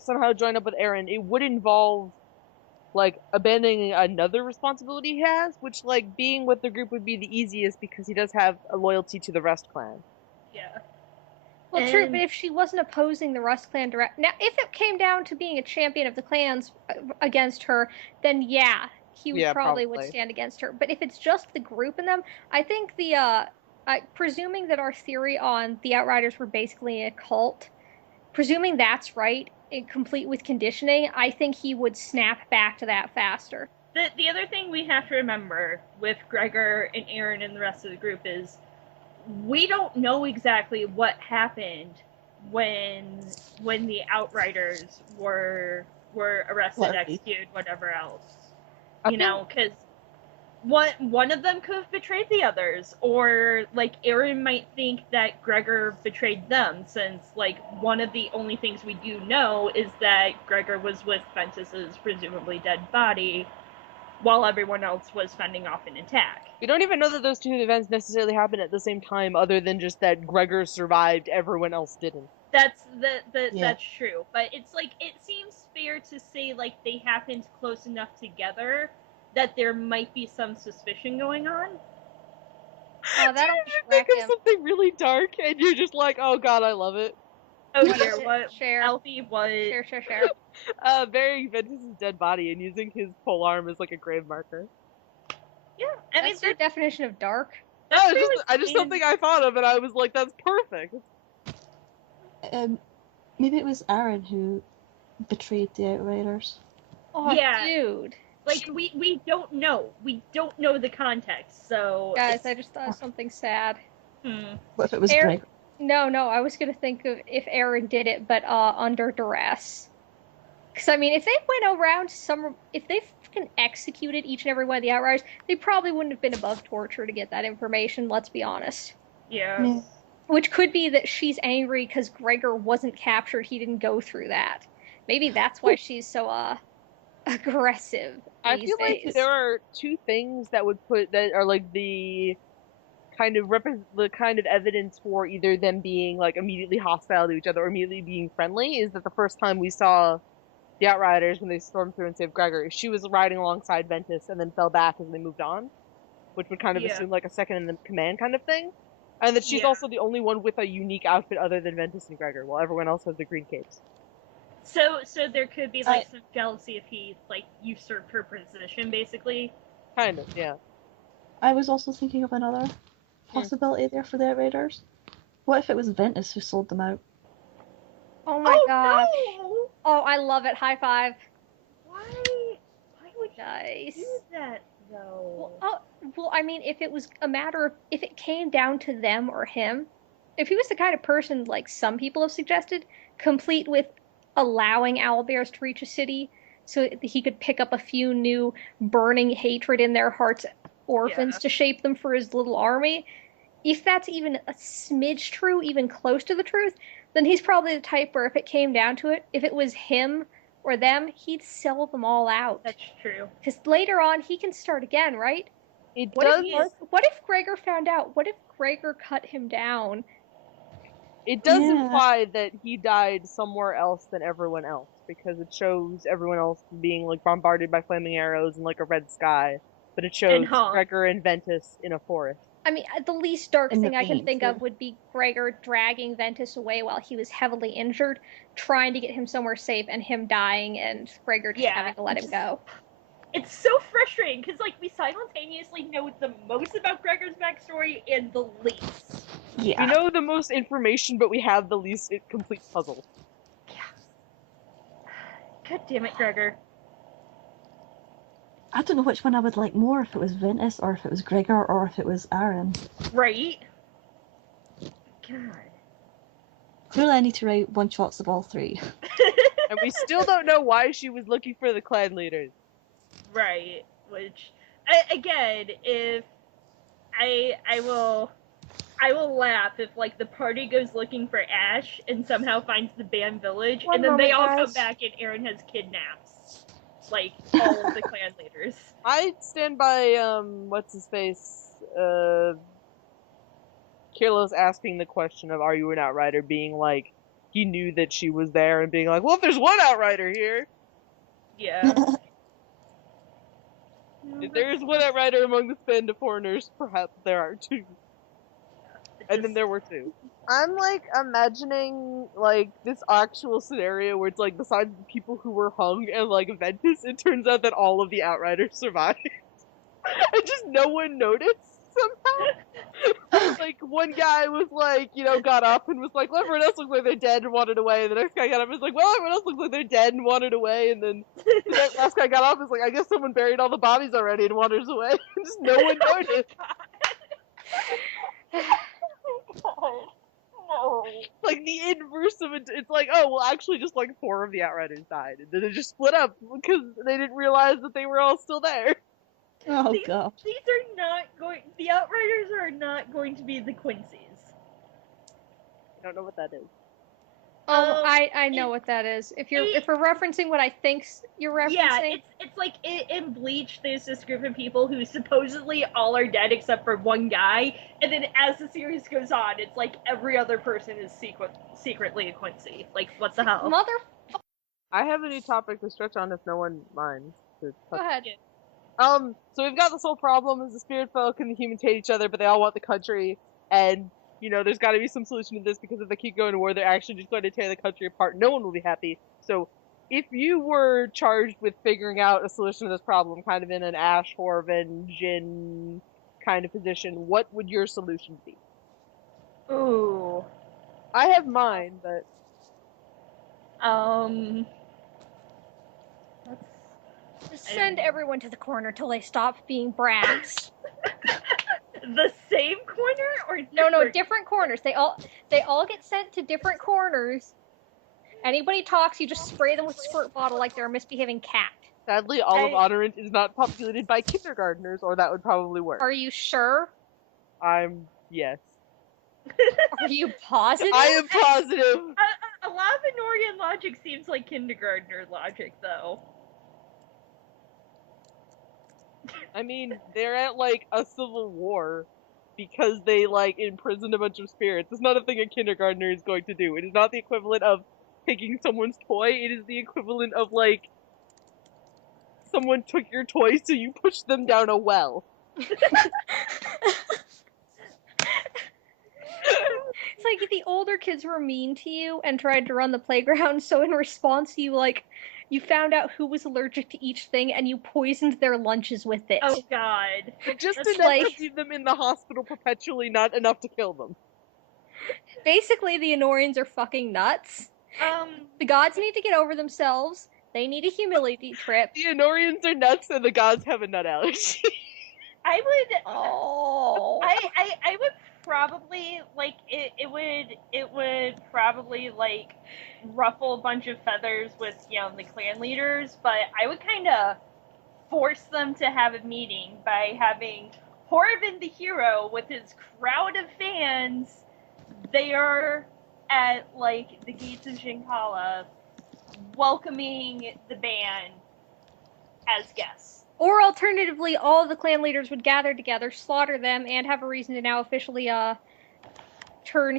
somehow join up with Aaron, it would involve abandoning another responsibility he has, which being with the group would be the easiest because he does have a loyalty to the Rust clan. Yeah. Well, true, but if she wasn't opposing the Rust clan direct, now if it came down to being a champion of the clans against her, then yeah, he would probably would stand against her. But if it's just the group in them, I think presuming that our theory on the Outriders were basically a cult, presuming that's right, complete with conditioning, I think he would snap back to that faster. The other thing we have to remember with Gregor and Aaron and the rest of the group is we don't know exactly what happened when the Outriders were were arrested, Well, executed, whatever else. I You know, because one of them could have betrayed the others, or like Aaron might think that Gregor betrayed them, since like one of the only things we do know is that Gregor was with Ventus's presumably dead body, while everyone else was fending off an attack. We don't even know that those two events necessarily happened at the same time, other than just that Gregor survived, everyone else didn't. That's Yeah. that's true, but it's like it seems fair to say like they happened close enough together that there might be some suspicion going on. Oh, that'll You distract think of him. something really dark, and you're just like, oh god, I love it. Oh What dear, is it? what? Share. Elfy, what? Share. Burying Ventus's dead body and using his pole arm as like a grave marker. Yeah, I mean, That's your definition of dark. No, it's just something I thought of, and I was like, that's perfect. Maybe it was Aaron who betrayed the Outriders. Oh, Yeah. dude. Like, we don't know. We don't know the context, so... Guys, I just thought of something sad. What if it was Aaron- Greg? No, I was gonna think of if Aaron did it, but under duress. Because, I mean, if they went around if they fucking executed each and every one of the Outriders, they probably wouldn't have been above torture to get that information, let's be honest. Yeah. Which could be that she's angry because Gregor wasn't captured, he didn't go through that. Maybe that's why she's so, aggressive I these feel days. like there are two things that are like the kind of evidence for either them being like immediately hostile to each other or immediately being friendly is that the first time we saw the Outriders when they stormed through and saved Gregor, she was riding alongside Ventus and then fell back as they moved on, which would kind of assume like a second in the command kind of thing. And that she's also the only one with a unique outfit other than Ventus and Gregor, while everyone else has the green capes. So there could be, like, some jealousy if he, like, usurped her position, basically. Kind of, yeah. I was also thinking of another possibility there for the Outriders. What if it was Ventus who sold them out? Oh my gosh. No! Oh, I love it. High five. Why would Nice. you do that, though? Well, I mean, if it was a matter of, if it came down to them or him, if he was the kind of person, like some people have suggested, complete with allowing owlbears to reach a city so that he could pick up a few new burning hatred in their hearts orphans to shape them for his little army, if that's even a smidge true, even close to the truth, then he's probably the type where if it came down to it, if it was him or them, he'd sell them all out. That's true. Because later on, he can start again, right? What if Gregor found out? What if Gregor cut him down? It does imply that he died somewhere else than everyone else, because it shows everyone else being like bombarded by flaming arrows and like a red sky, but it shows Gregor and Ventus in a forest. I mean, the least dark thing I can think of would be Gregor dragging Ventus away while he was heavily injured, trying to get him somewhere safe, and him dying, and Gregor just having to let him go. It's so frustrating, because, like, we simultaneously know the most about Gregor's backstory and the least. Yeah. We know the most information, but we have the least complete puzzle. Yeah. God damn it, Gregor. I don't know which one I would like more, if it was Ventus, or if it was Gregor, or if it was Aaron. Right? God. Clearly I need to write one-shots of all three. And we still don't know why she was looking for the clan leaders. Right, which, again, if I will laugh if, like, the party goes looking for Ashe and somehow finds the band village, and then they all come back and Aaron has kidnaps, like, all of the clan leaders. I stand by, what's-his-face, Kirill's asking the question of, are you an Outrider, being like, he knew that she was there, and being like, well, if there's one Outrider here! Yeah. If there is one Outrider among this band of foreigners, perhaps there are two. And then there were two. I'm, like, imagining, like, this actual scenario where it's, like, besides the people who were hung and, like, Ventus, it turns out that all of the Outriders survived. And just no one noticed, somehow. Like, one guy was, like, you know, got up and was like, well, everyone else looks like they're dead and wandered away. And the next guy got up and was like, well, everyone else looks like they're dead and wandered away. And then the last guy got up and was like, I guess someone buried all the bodies already and wanders away. And just no one noticed. Like the inverse of it. It's like, oh, well, actually, just like 4 of the Outriders died, and then it just split up because they didn't realize that they were all still there. Oh These god. are not going. The Outriders are not going to be the Quincy's. I don't know what that is. Oh, I know what that is. If we're referencing what I think you're referencing. Yeah, it's like in Bleach. There's this group of people who supposedly all are dead except for one guy, and then as the series goes on, it's like every other person is secretly a Quincy. Like, what the hell? I have a new topic to stretch on if no one minds. Go ahead. So we've got this whole problem is the spirit folk and the humans hate each other, but they all want the country, and, you know, there's gotta be some solution to this, because if they keep going to war, they're actually just going to tear the country apart. No one will be happy. So, if you were charged with figuring out a solution to this problem, kind of in an Ashe, Horvin, Jin kind of position, what would your solution be? Ooh. I have mine, but... Just send everyone to the corner till they stop being brats. The same corner or different? No, different corners. They all get sent to different corners. Anybody talks, you just spray them with a squirt bottle like they're a misbehaving cat. Sadly, all of Honorant is not populated by kindergartners, or that would probably work. Are you sure? Yes. Are you positive? I am positive! A lot of Honorian logic seems like kindergartner logic, though. I mean, they're at, like, a civil war because they, like, imprisoned a bunch of spirits. It's not a thing a kindergartner is going to do. It is not the equivalent of taking someone's toy. It is the equivalent of, like, someone took your toy, so you pushed them down a well. It's like the older kids were mean to you and tried to run the playground, so in response you found out who was allergic to each thing and you poisoned their lunches with it. Oh god. Just That's enough like... to leave them in the hospital perpetually, not enough to kill them. Basically, the Honorians are fucking nuts. The gods need to get over themselves. They need a humility trip. The Honorians are nuts and the gods have a nut allergy. I would... Oh. I would probably, like, it would probably, like, ruffle a bunch of feathers with, you know, the clan leaders, but I would kind of force them to have a meeting by having Horvin the hero with his crowd of fans there at, like, the gates of Shinkala, welcoming the band as guests. Or alternatively, all of the clan leaders would gather together, slaughter them, and have a reason to now officially turn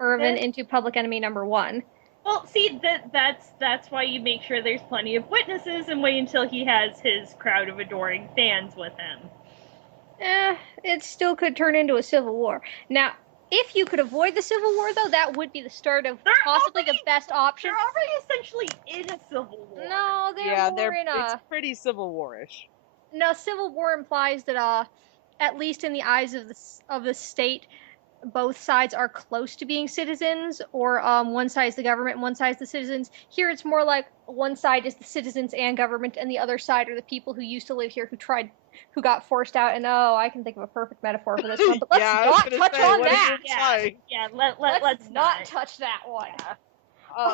Irvin into public enemy number 1. Well, see, that's why you make sure there's plenty of witnesses and wait until he has his crowd of adoring fans with him. It still could turn into a civil war. Now, if you could avoid the civil war, though, that would be the start of possibly the best option. They're already essentially in a civil war. No, It's pretty civil war-ish. No, civil war implies that, at least in the eyes of the state, both sides are close to being citizens, or one side is the government and one side is the citizens. Here it's more like one side is the citizens and government, and the other side are the people who used to live here who got forced out. And I can think of a perfect metaphor for this one, but let's not touch on that. Let's not touch that one. Yeah.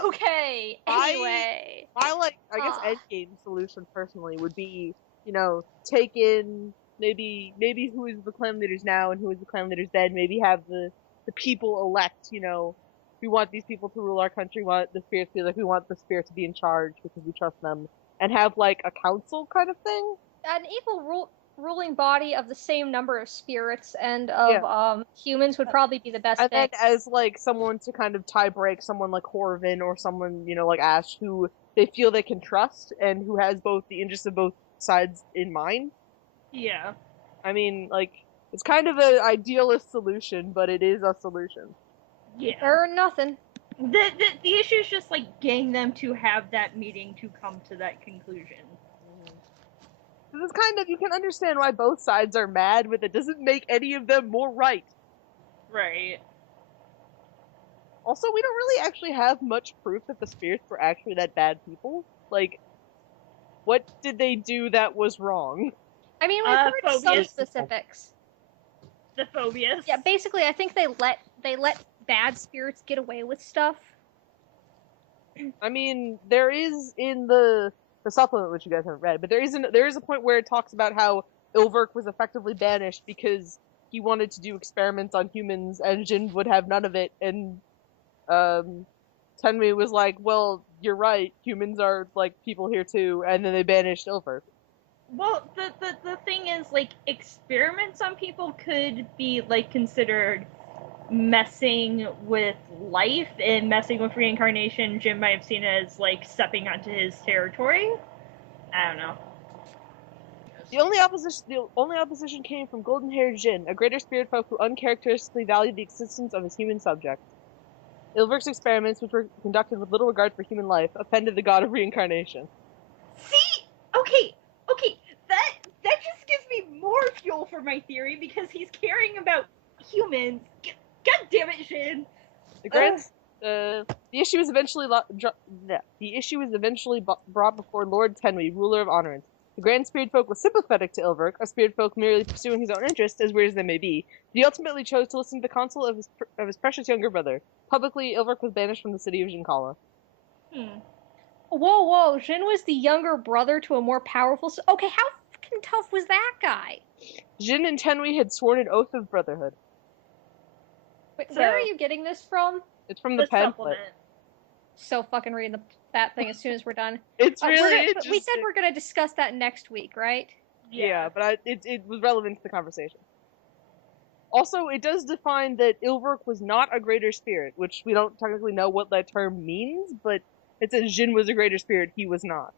Okay. Anyway, I guess endgame solution personally would be, you know, take in maybe who is the clan leaders now and who is the clan leaders then. Maybe have the people elect, you know, we want these people to rule our country. We want the spirits to be like, we want the spirit to be in charge because we trust them, and have like a council kind of thing. An equal ruling body of the same number of spirits and of humans would probably be the best and thing. then as like someone to kind of tie break someone like Horvin or someone, you know, like Ashe, who they feel they can trust and who has both the interests of both sides in mind. Yeah. I mean, like, it's kind of an idealist solution, but it is a solution. Yeah. Or nothing. The issue is just, like, getting them to have that meeting to come to that conclusion. This is kind of, you can understand why both sides are mad, but it doesn't make any of them more right. Right. Also, we don't really actually have much proof that the spirits were actually that bad people. Like, what did they do that was wrong? I mean, we've heard some Phobias. specifics. The phobias. Yeah, basically, I think they let bad spirits get away with stuff. I mean, there is in the supplement, which you guys haven't read, but there is a point where it talks about how Ilverk was effectively banished because he wanted to do experiments on humans, and Jin would have none of it, and Tenmi was like, well, you're right, humans are, like, people here too, and then they banished Ilverk. Well, the thing is, like, experiments on people could be, like, considered messing with life and messing with reincarnation. Jim might have seen it as, like, stepping onto his territory. I don't know. The only opposition came from golden-haired Jin, a greater spirit folk who uncharacteristically valued the existence of his human subject. Ilverk's experiments, which were conducted with little regard for human life, offended the god of reincarnation. See? Okay, that just gives me more fuel for my theory because he's caring about humans. God damn it, Jin! The issue was eventually brought before Lord Tenwi, ruler of Honorant. The Grand Spiritfolk was sympathetic to Ilverk, a Spiritfolk merely pursuing his own interests, as weird as they may be. He ultimately chose to listen to the counsel of his precious younger brother. Publicly, Ilverk was banished from the city of Jinkala. Whoa, Jin was the younger brother to a more powerful... Okay, how fucking tough was that guy? Jin and Tenwi had sworn an oath of brotherhood. Wait, where are you getting this from? It's from the pamphlet. So fucking reading that thing as soon as we're done. It's really interesting. We said we're gonna discuss that next week, right? Yeah, but it was relevant to the conversation. Also, it does define that Ilverk was not a greater spirit, which we don't technically know what that term means, but it says Jin was a greater spirit, he was not.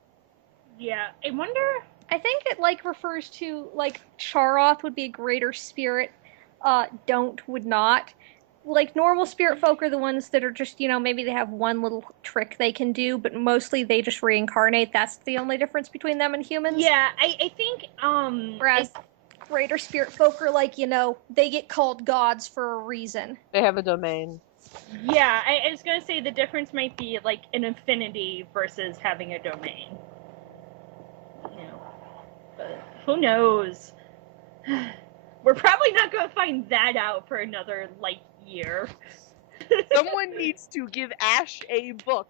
Yeah, I wonder... I think it, like, refers to, like, Charoth would be a greater spirit, Don't would not. Like, normal spirit folk are the ones that are just, you know, maybe they have one little trick they can do, but mostly they just reincarnate. That's the only difference between them and humans. Yeah, I think, Whereas greater spirit folk are like, you know, they get called gods for a reason. They have a domain. Yeah, I was gonna say the difference might be, like, an affinity versus having a domain. You know, but who knows? We're probably not gonna find that out for another, like, year. Someone needs to give Ashe a book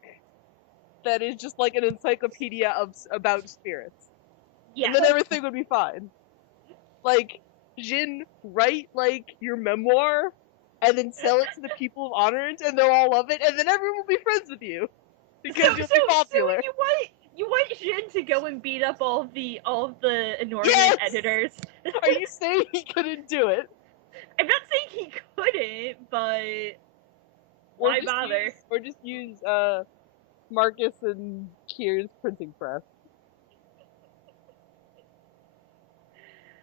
that is just like an encyclopedia about spirits. Yeah. And then everything would be fine. Like, Jin, write, like, your memoir, and then sell it to the people of Honorant, and they'll all love it, and then everyone will be friends with you. Because you'll be popular. So you want Jin to go and beat up all of the Enormous editors. Are you saying he couldn't do it? I'm not saying he couldn't, but why bother? Or just use Marcus and Kier's printing press.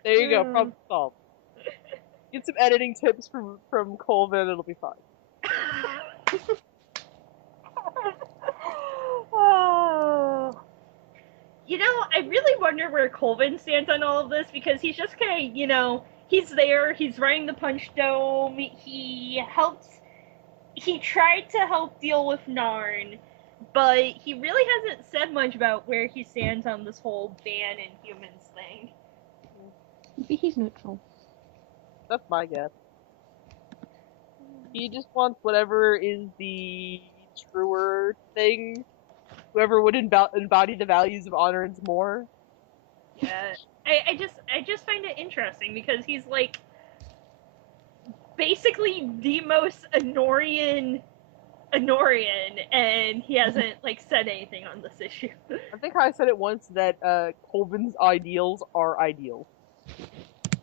There you go, problem solved. Get some editing tips from Colvin, it'll be fine. Oh. You know, I really wonder where Colvin stands on all of this, because he's just kind of, you know, he's there, he's running the Punch Dome, he tried to help deal with Narn, but he really hasn't said much about where he stands on this whole ban and humans thing. Maybe he's neutral. That's my guess. He just wants whatever is the truer thing. Whoever would embody the values of Honorance more. Yeah, I just find it interesting because he's like basically the most Honorian, and he hasn't like said anything on this issue. I think I said it once that Colvin's ideals are ideals.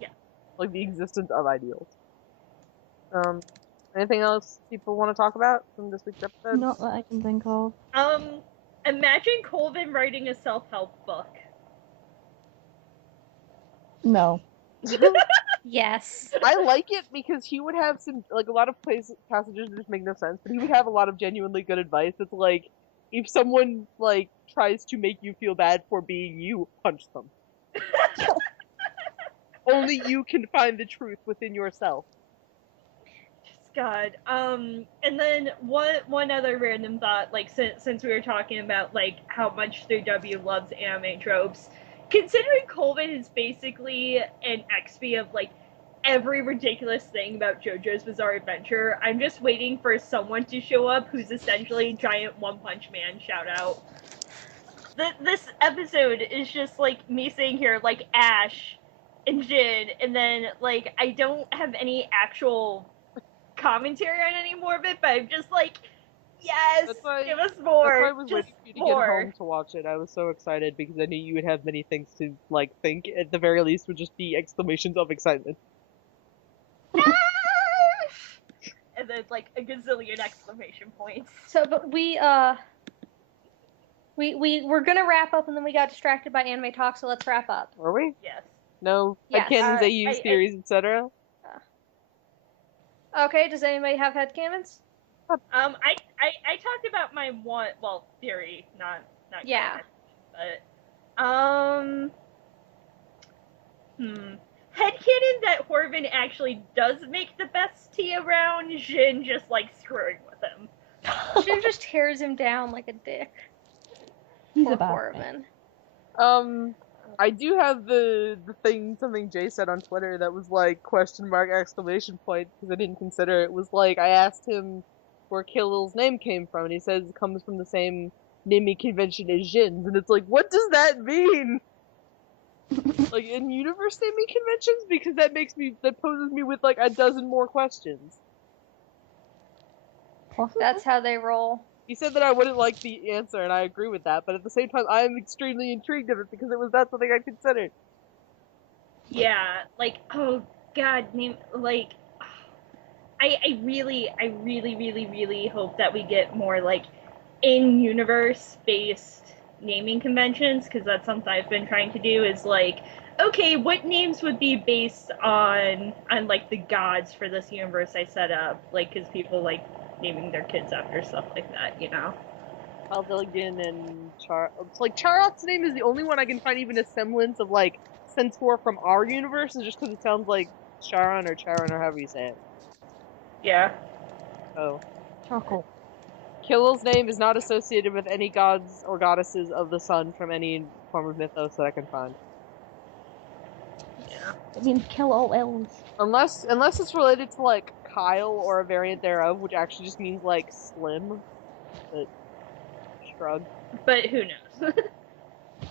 Yeah, like the existence of ideals. Anything else people want to talk about from this week's episode? Not that I can think of. Imagine Colvin writing a self-help book. No. Yes. I like it because he would have some, like, a lot of passages that just make no sense, but he would have a lot of genuinely good advice. It's like, if someone, like, tries to make you feel bad for being you, punch them. Only you can find the truth within yourself. God. And then one other random thought, like, since we were talking about, like, how much 3W loves anime tropes, considering Colvin is basically an XP of, like, every ridiculous thing about JoJo's Bizarre Adventure, I'm just waiting for someone to show up who's essentially giant One Punch Man shout out. This episode is just, like, me sitting here, like, Ashe and Jin, and then, like, I don't have any actual commentary on any more of it, but I'm just like, yes, give us more. That's why I was just waiting for you to more. get home to watch it. I was so excited because I knew you would have many things to, like, think. At the very least, would just be exclamations of excitement. And then, like, a gazillion exclamation points. So, but we were gonna wrap up, and then we got distracted by anime talk. So let's wrap up. Are we? Yes. No. Yes. Headcanons, AUs, theories, etc. Okay. Does anybody have headcanons? I talked about my one, well, theory, not Yeah. canon, but headcanon that Horvin actually does make the best tea around, Jin just like screwing with him. Jin just tears him down like a dick. He's Poor a bad Horvin. I do have the thing, something Jay said on Twitter that was like, question mark, exclamation point, because I didn't consider it. Was like, I asked him where Killil's name came from, and he says it comes from the same naming convention as Jin's, and it's like, what does that mean? Like, in universe naming conventions? Because that poses me with like a dozen more questions. Possibly? That's how they roll. He said that I wouldn't like the answer, and I agree with that, but at the same time, I am extremely intrigued of it because it was not something I considered. Yeah, like, oh god, like, I really hope that we get more, like, in-universe based naming conventions, because that's something I've been trying to do, is like, okay, what names would be based on like, the gods for this universe I set up, like, because people like naming their kids after stuff like that, you know? Aldilligan and Charot's name is the only one I can find even a semblance of, like, sense for from our universe, is just because it sounds like Charon or however you say it. Yeah. Oh. Charcoal. Killil's name is not associated with any gods or goddesses of the sun from any form of mythos that I can find. Yeah. It means kill all elves. Unless it's related to, like, Kyle or a variant thereof, which actually just means, like, slim. But, shrug. But who knows?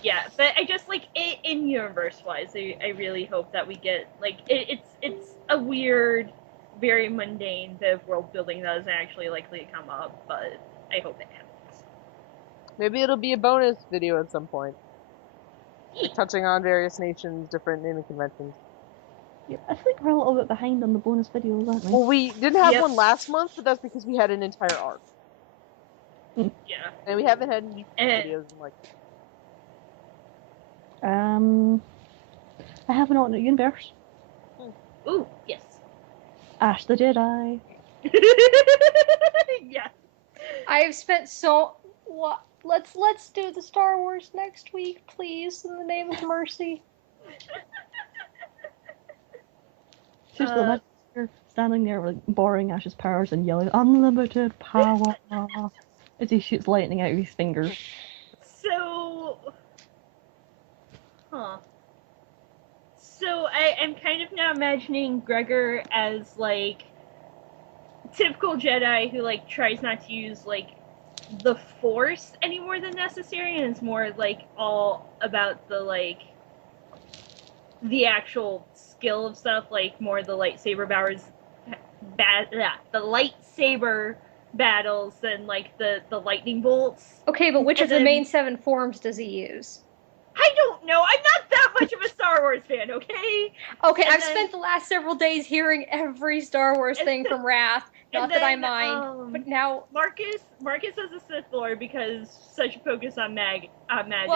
Yeah, but I just, like, in universe-wise, I really hope that we get, like, it's a weird, very mundane bit of world building that is actually likely to come up, but I hope it happens. Maybe it'll be a bonus video at some point. Like, touching on various nations, different naming conventions. Yeah, I think we're a little bit behind on the bonus videos, aren't we? Well, we didn't have Yep. one last month, but that's because we had an entire arc. Yeah. And we haven't had any videos in, like... I have an alternate universe. Ooh, yes. Ashe the Jedi. Yeah. I have spent so. What? Let's do the Star Wars next week, please, in the name of mercy. Seriously, imagine you're standing there like borrowing Ashe's powers and yelling "Unlimited power" as he shoots lightning out of his fingers. So, So I'm kind of now imagining Gregor as, like, typical Jedi who, like, tries not to use, like, the Force any more than necessary, and it's more, like, all about the, like, the actual skill of stuff, like, more the lightsaber the lightsaber battles than, like, the lightning bolts. Okay, but which And of the then- main 7 forms does he use? I don't know. I'm not that much of a Star Wars fan, okay? Okay, And I've then- spent the last several days hearing every Star Wars thing from Wrath. Not And that I then, mind, but now. Marcus is a Sith Lord because such a focus on magic. Whoa, And then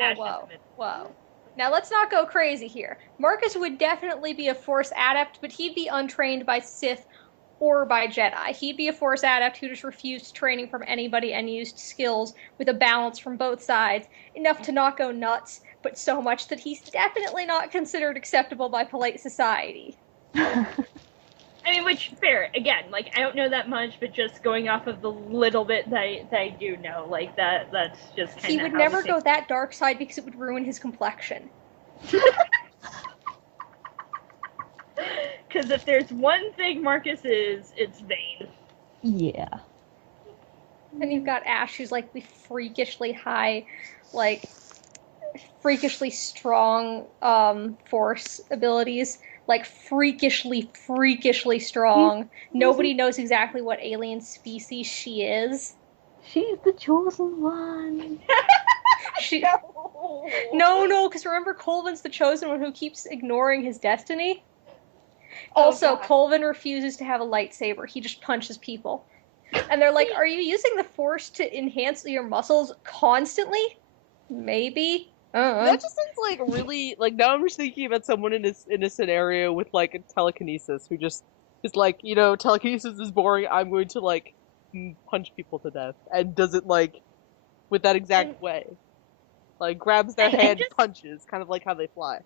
Ash is a Myth. whoa. Now let's not go crazy here. Marcus would definitely be a Force adept, but he'd be untrained by Sith or by Jedi. He'd be a Force adept who just refused training from anybody and used skills with a balance from both sides, enough to not go nuts, but so much that he's definitely not considered acceptable by polite society. I mean, which, fair, again, like, I don't know that much, but just going off of the little bit that I do know, like, that's just kind of He would never go that dark side because it would ruin his complexion. Because if there's one thing Marcus is, it's vain. Yeah. And you've got Ashe, who's like the freakishly high, like freakishly strong force abilities. Like freakishly strong. Nobody knows exactly what alien species she is. She's the chosen one. She No, because remember Colvin's the chosen one who keeps ignoring his destiny. Also, God. Colvin refuses to have a lightsaber. He just punches people. And they're like, are you using the force to enhance your muscles constantly? Maybe. That just seems like really like now I'm just thinking about someone in a scenario with like telekinesis who just is like, you know, telekinesis is boring, I'm going to like punch people to death, and does it like with that exact way. Like grabs their hand, punches, kind of like how they fly.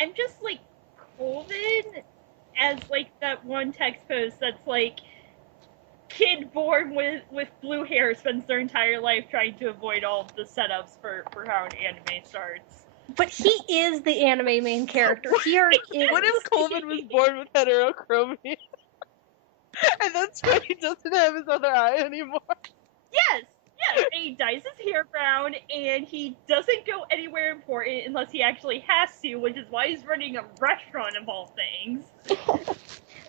I'm just like Colvin as like that one text post that's like kid born with blue hair spends their entire life trying to avoid all of the setups for how an anime starts. But he is the anime main character. He already is. What if Colvin was born with heterochromia? And that's why he doesn't have his other eye anymore? Yes! And he dyes his hair brown, and he doesn't go anywhere important unless he actually has to, which is why he's running a restaurant of all things.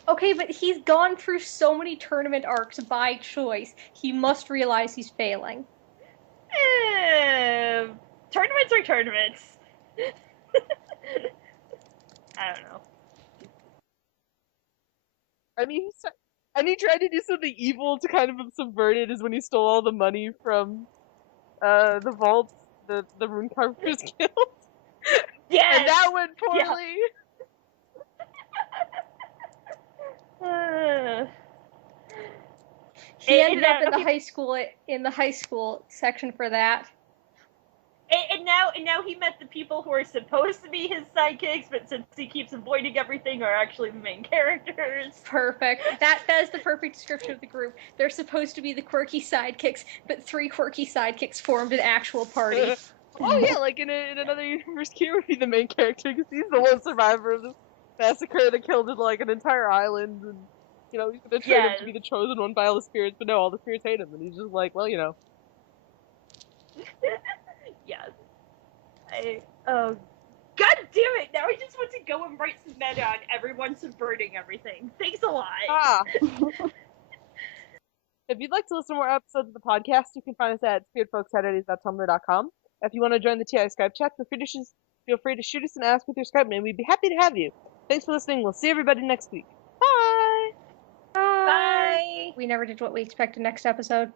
Okay, but he's gone through so many tournament arcs by choice. He must realize he's failing. Tournaments are tournaments. I don't know. I mean, he tried to do something evil to kind of subvert it, is when he stole all the money from the vaults the Rune Carvers Guild. Yes! And that went poorly. He ended up in the high school section for that. And now he met the people who are supposed to be his sidekicks, but since he keeps avoiding everything, are actually the main characters. Perfect. That is the perfect description of the group. They're supposed to be the quirky sidekicks, but 3 quirky sidekicks formed an actual party. Oh yeah, like in another universe, Kira would be the main character because he's the one survivor of this massacre that killed like an entire island, and you know he's gonna train him to be the chosen one by all the spirits, but no, all the spirits hate him, and he's just like, well, you know. Yes. Oh, god damn it! Now I just want to go and write some meta on everyone subverting everything. Thanks a lot. If you'd like to listen to more episodes of the podcast, you can find us at spiritfolksaturdays.tumblr.com. If you want to join the TI Skype chat, feel free to shoot us an ask with your Skype name. We'd be happy to have you. Thanks for listening. We'll see everybody next week. Bye! Bye! We never did what we expected next episode.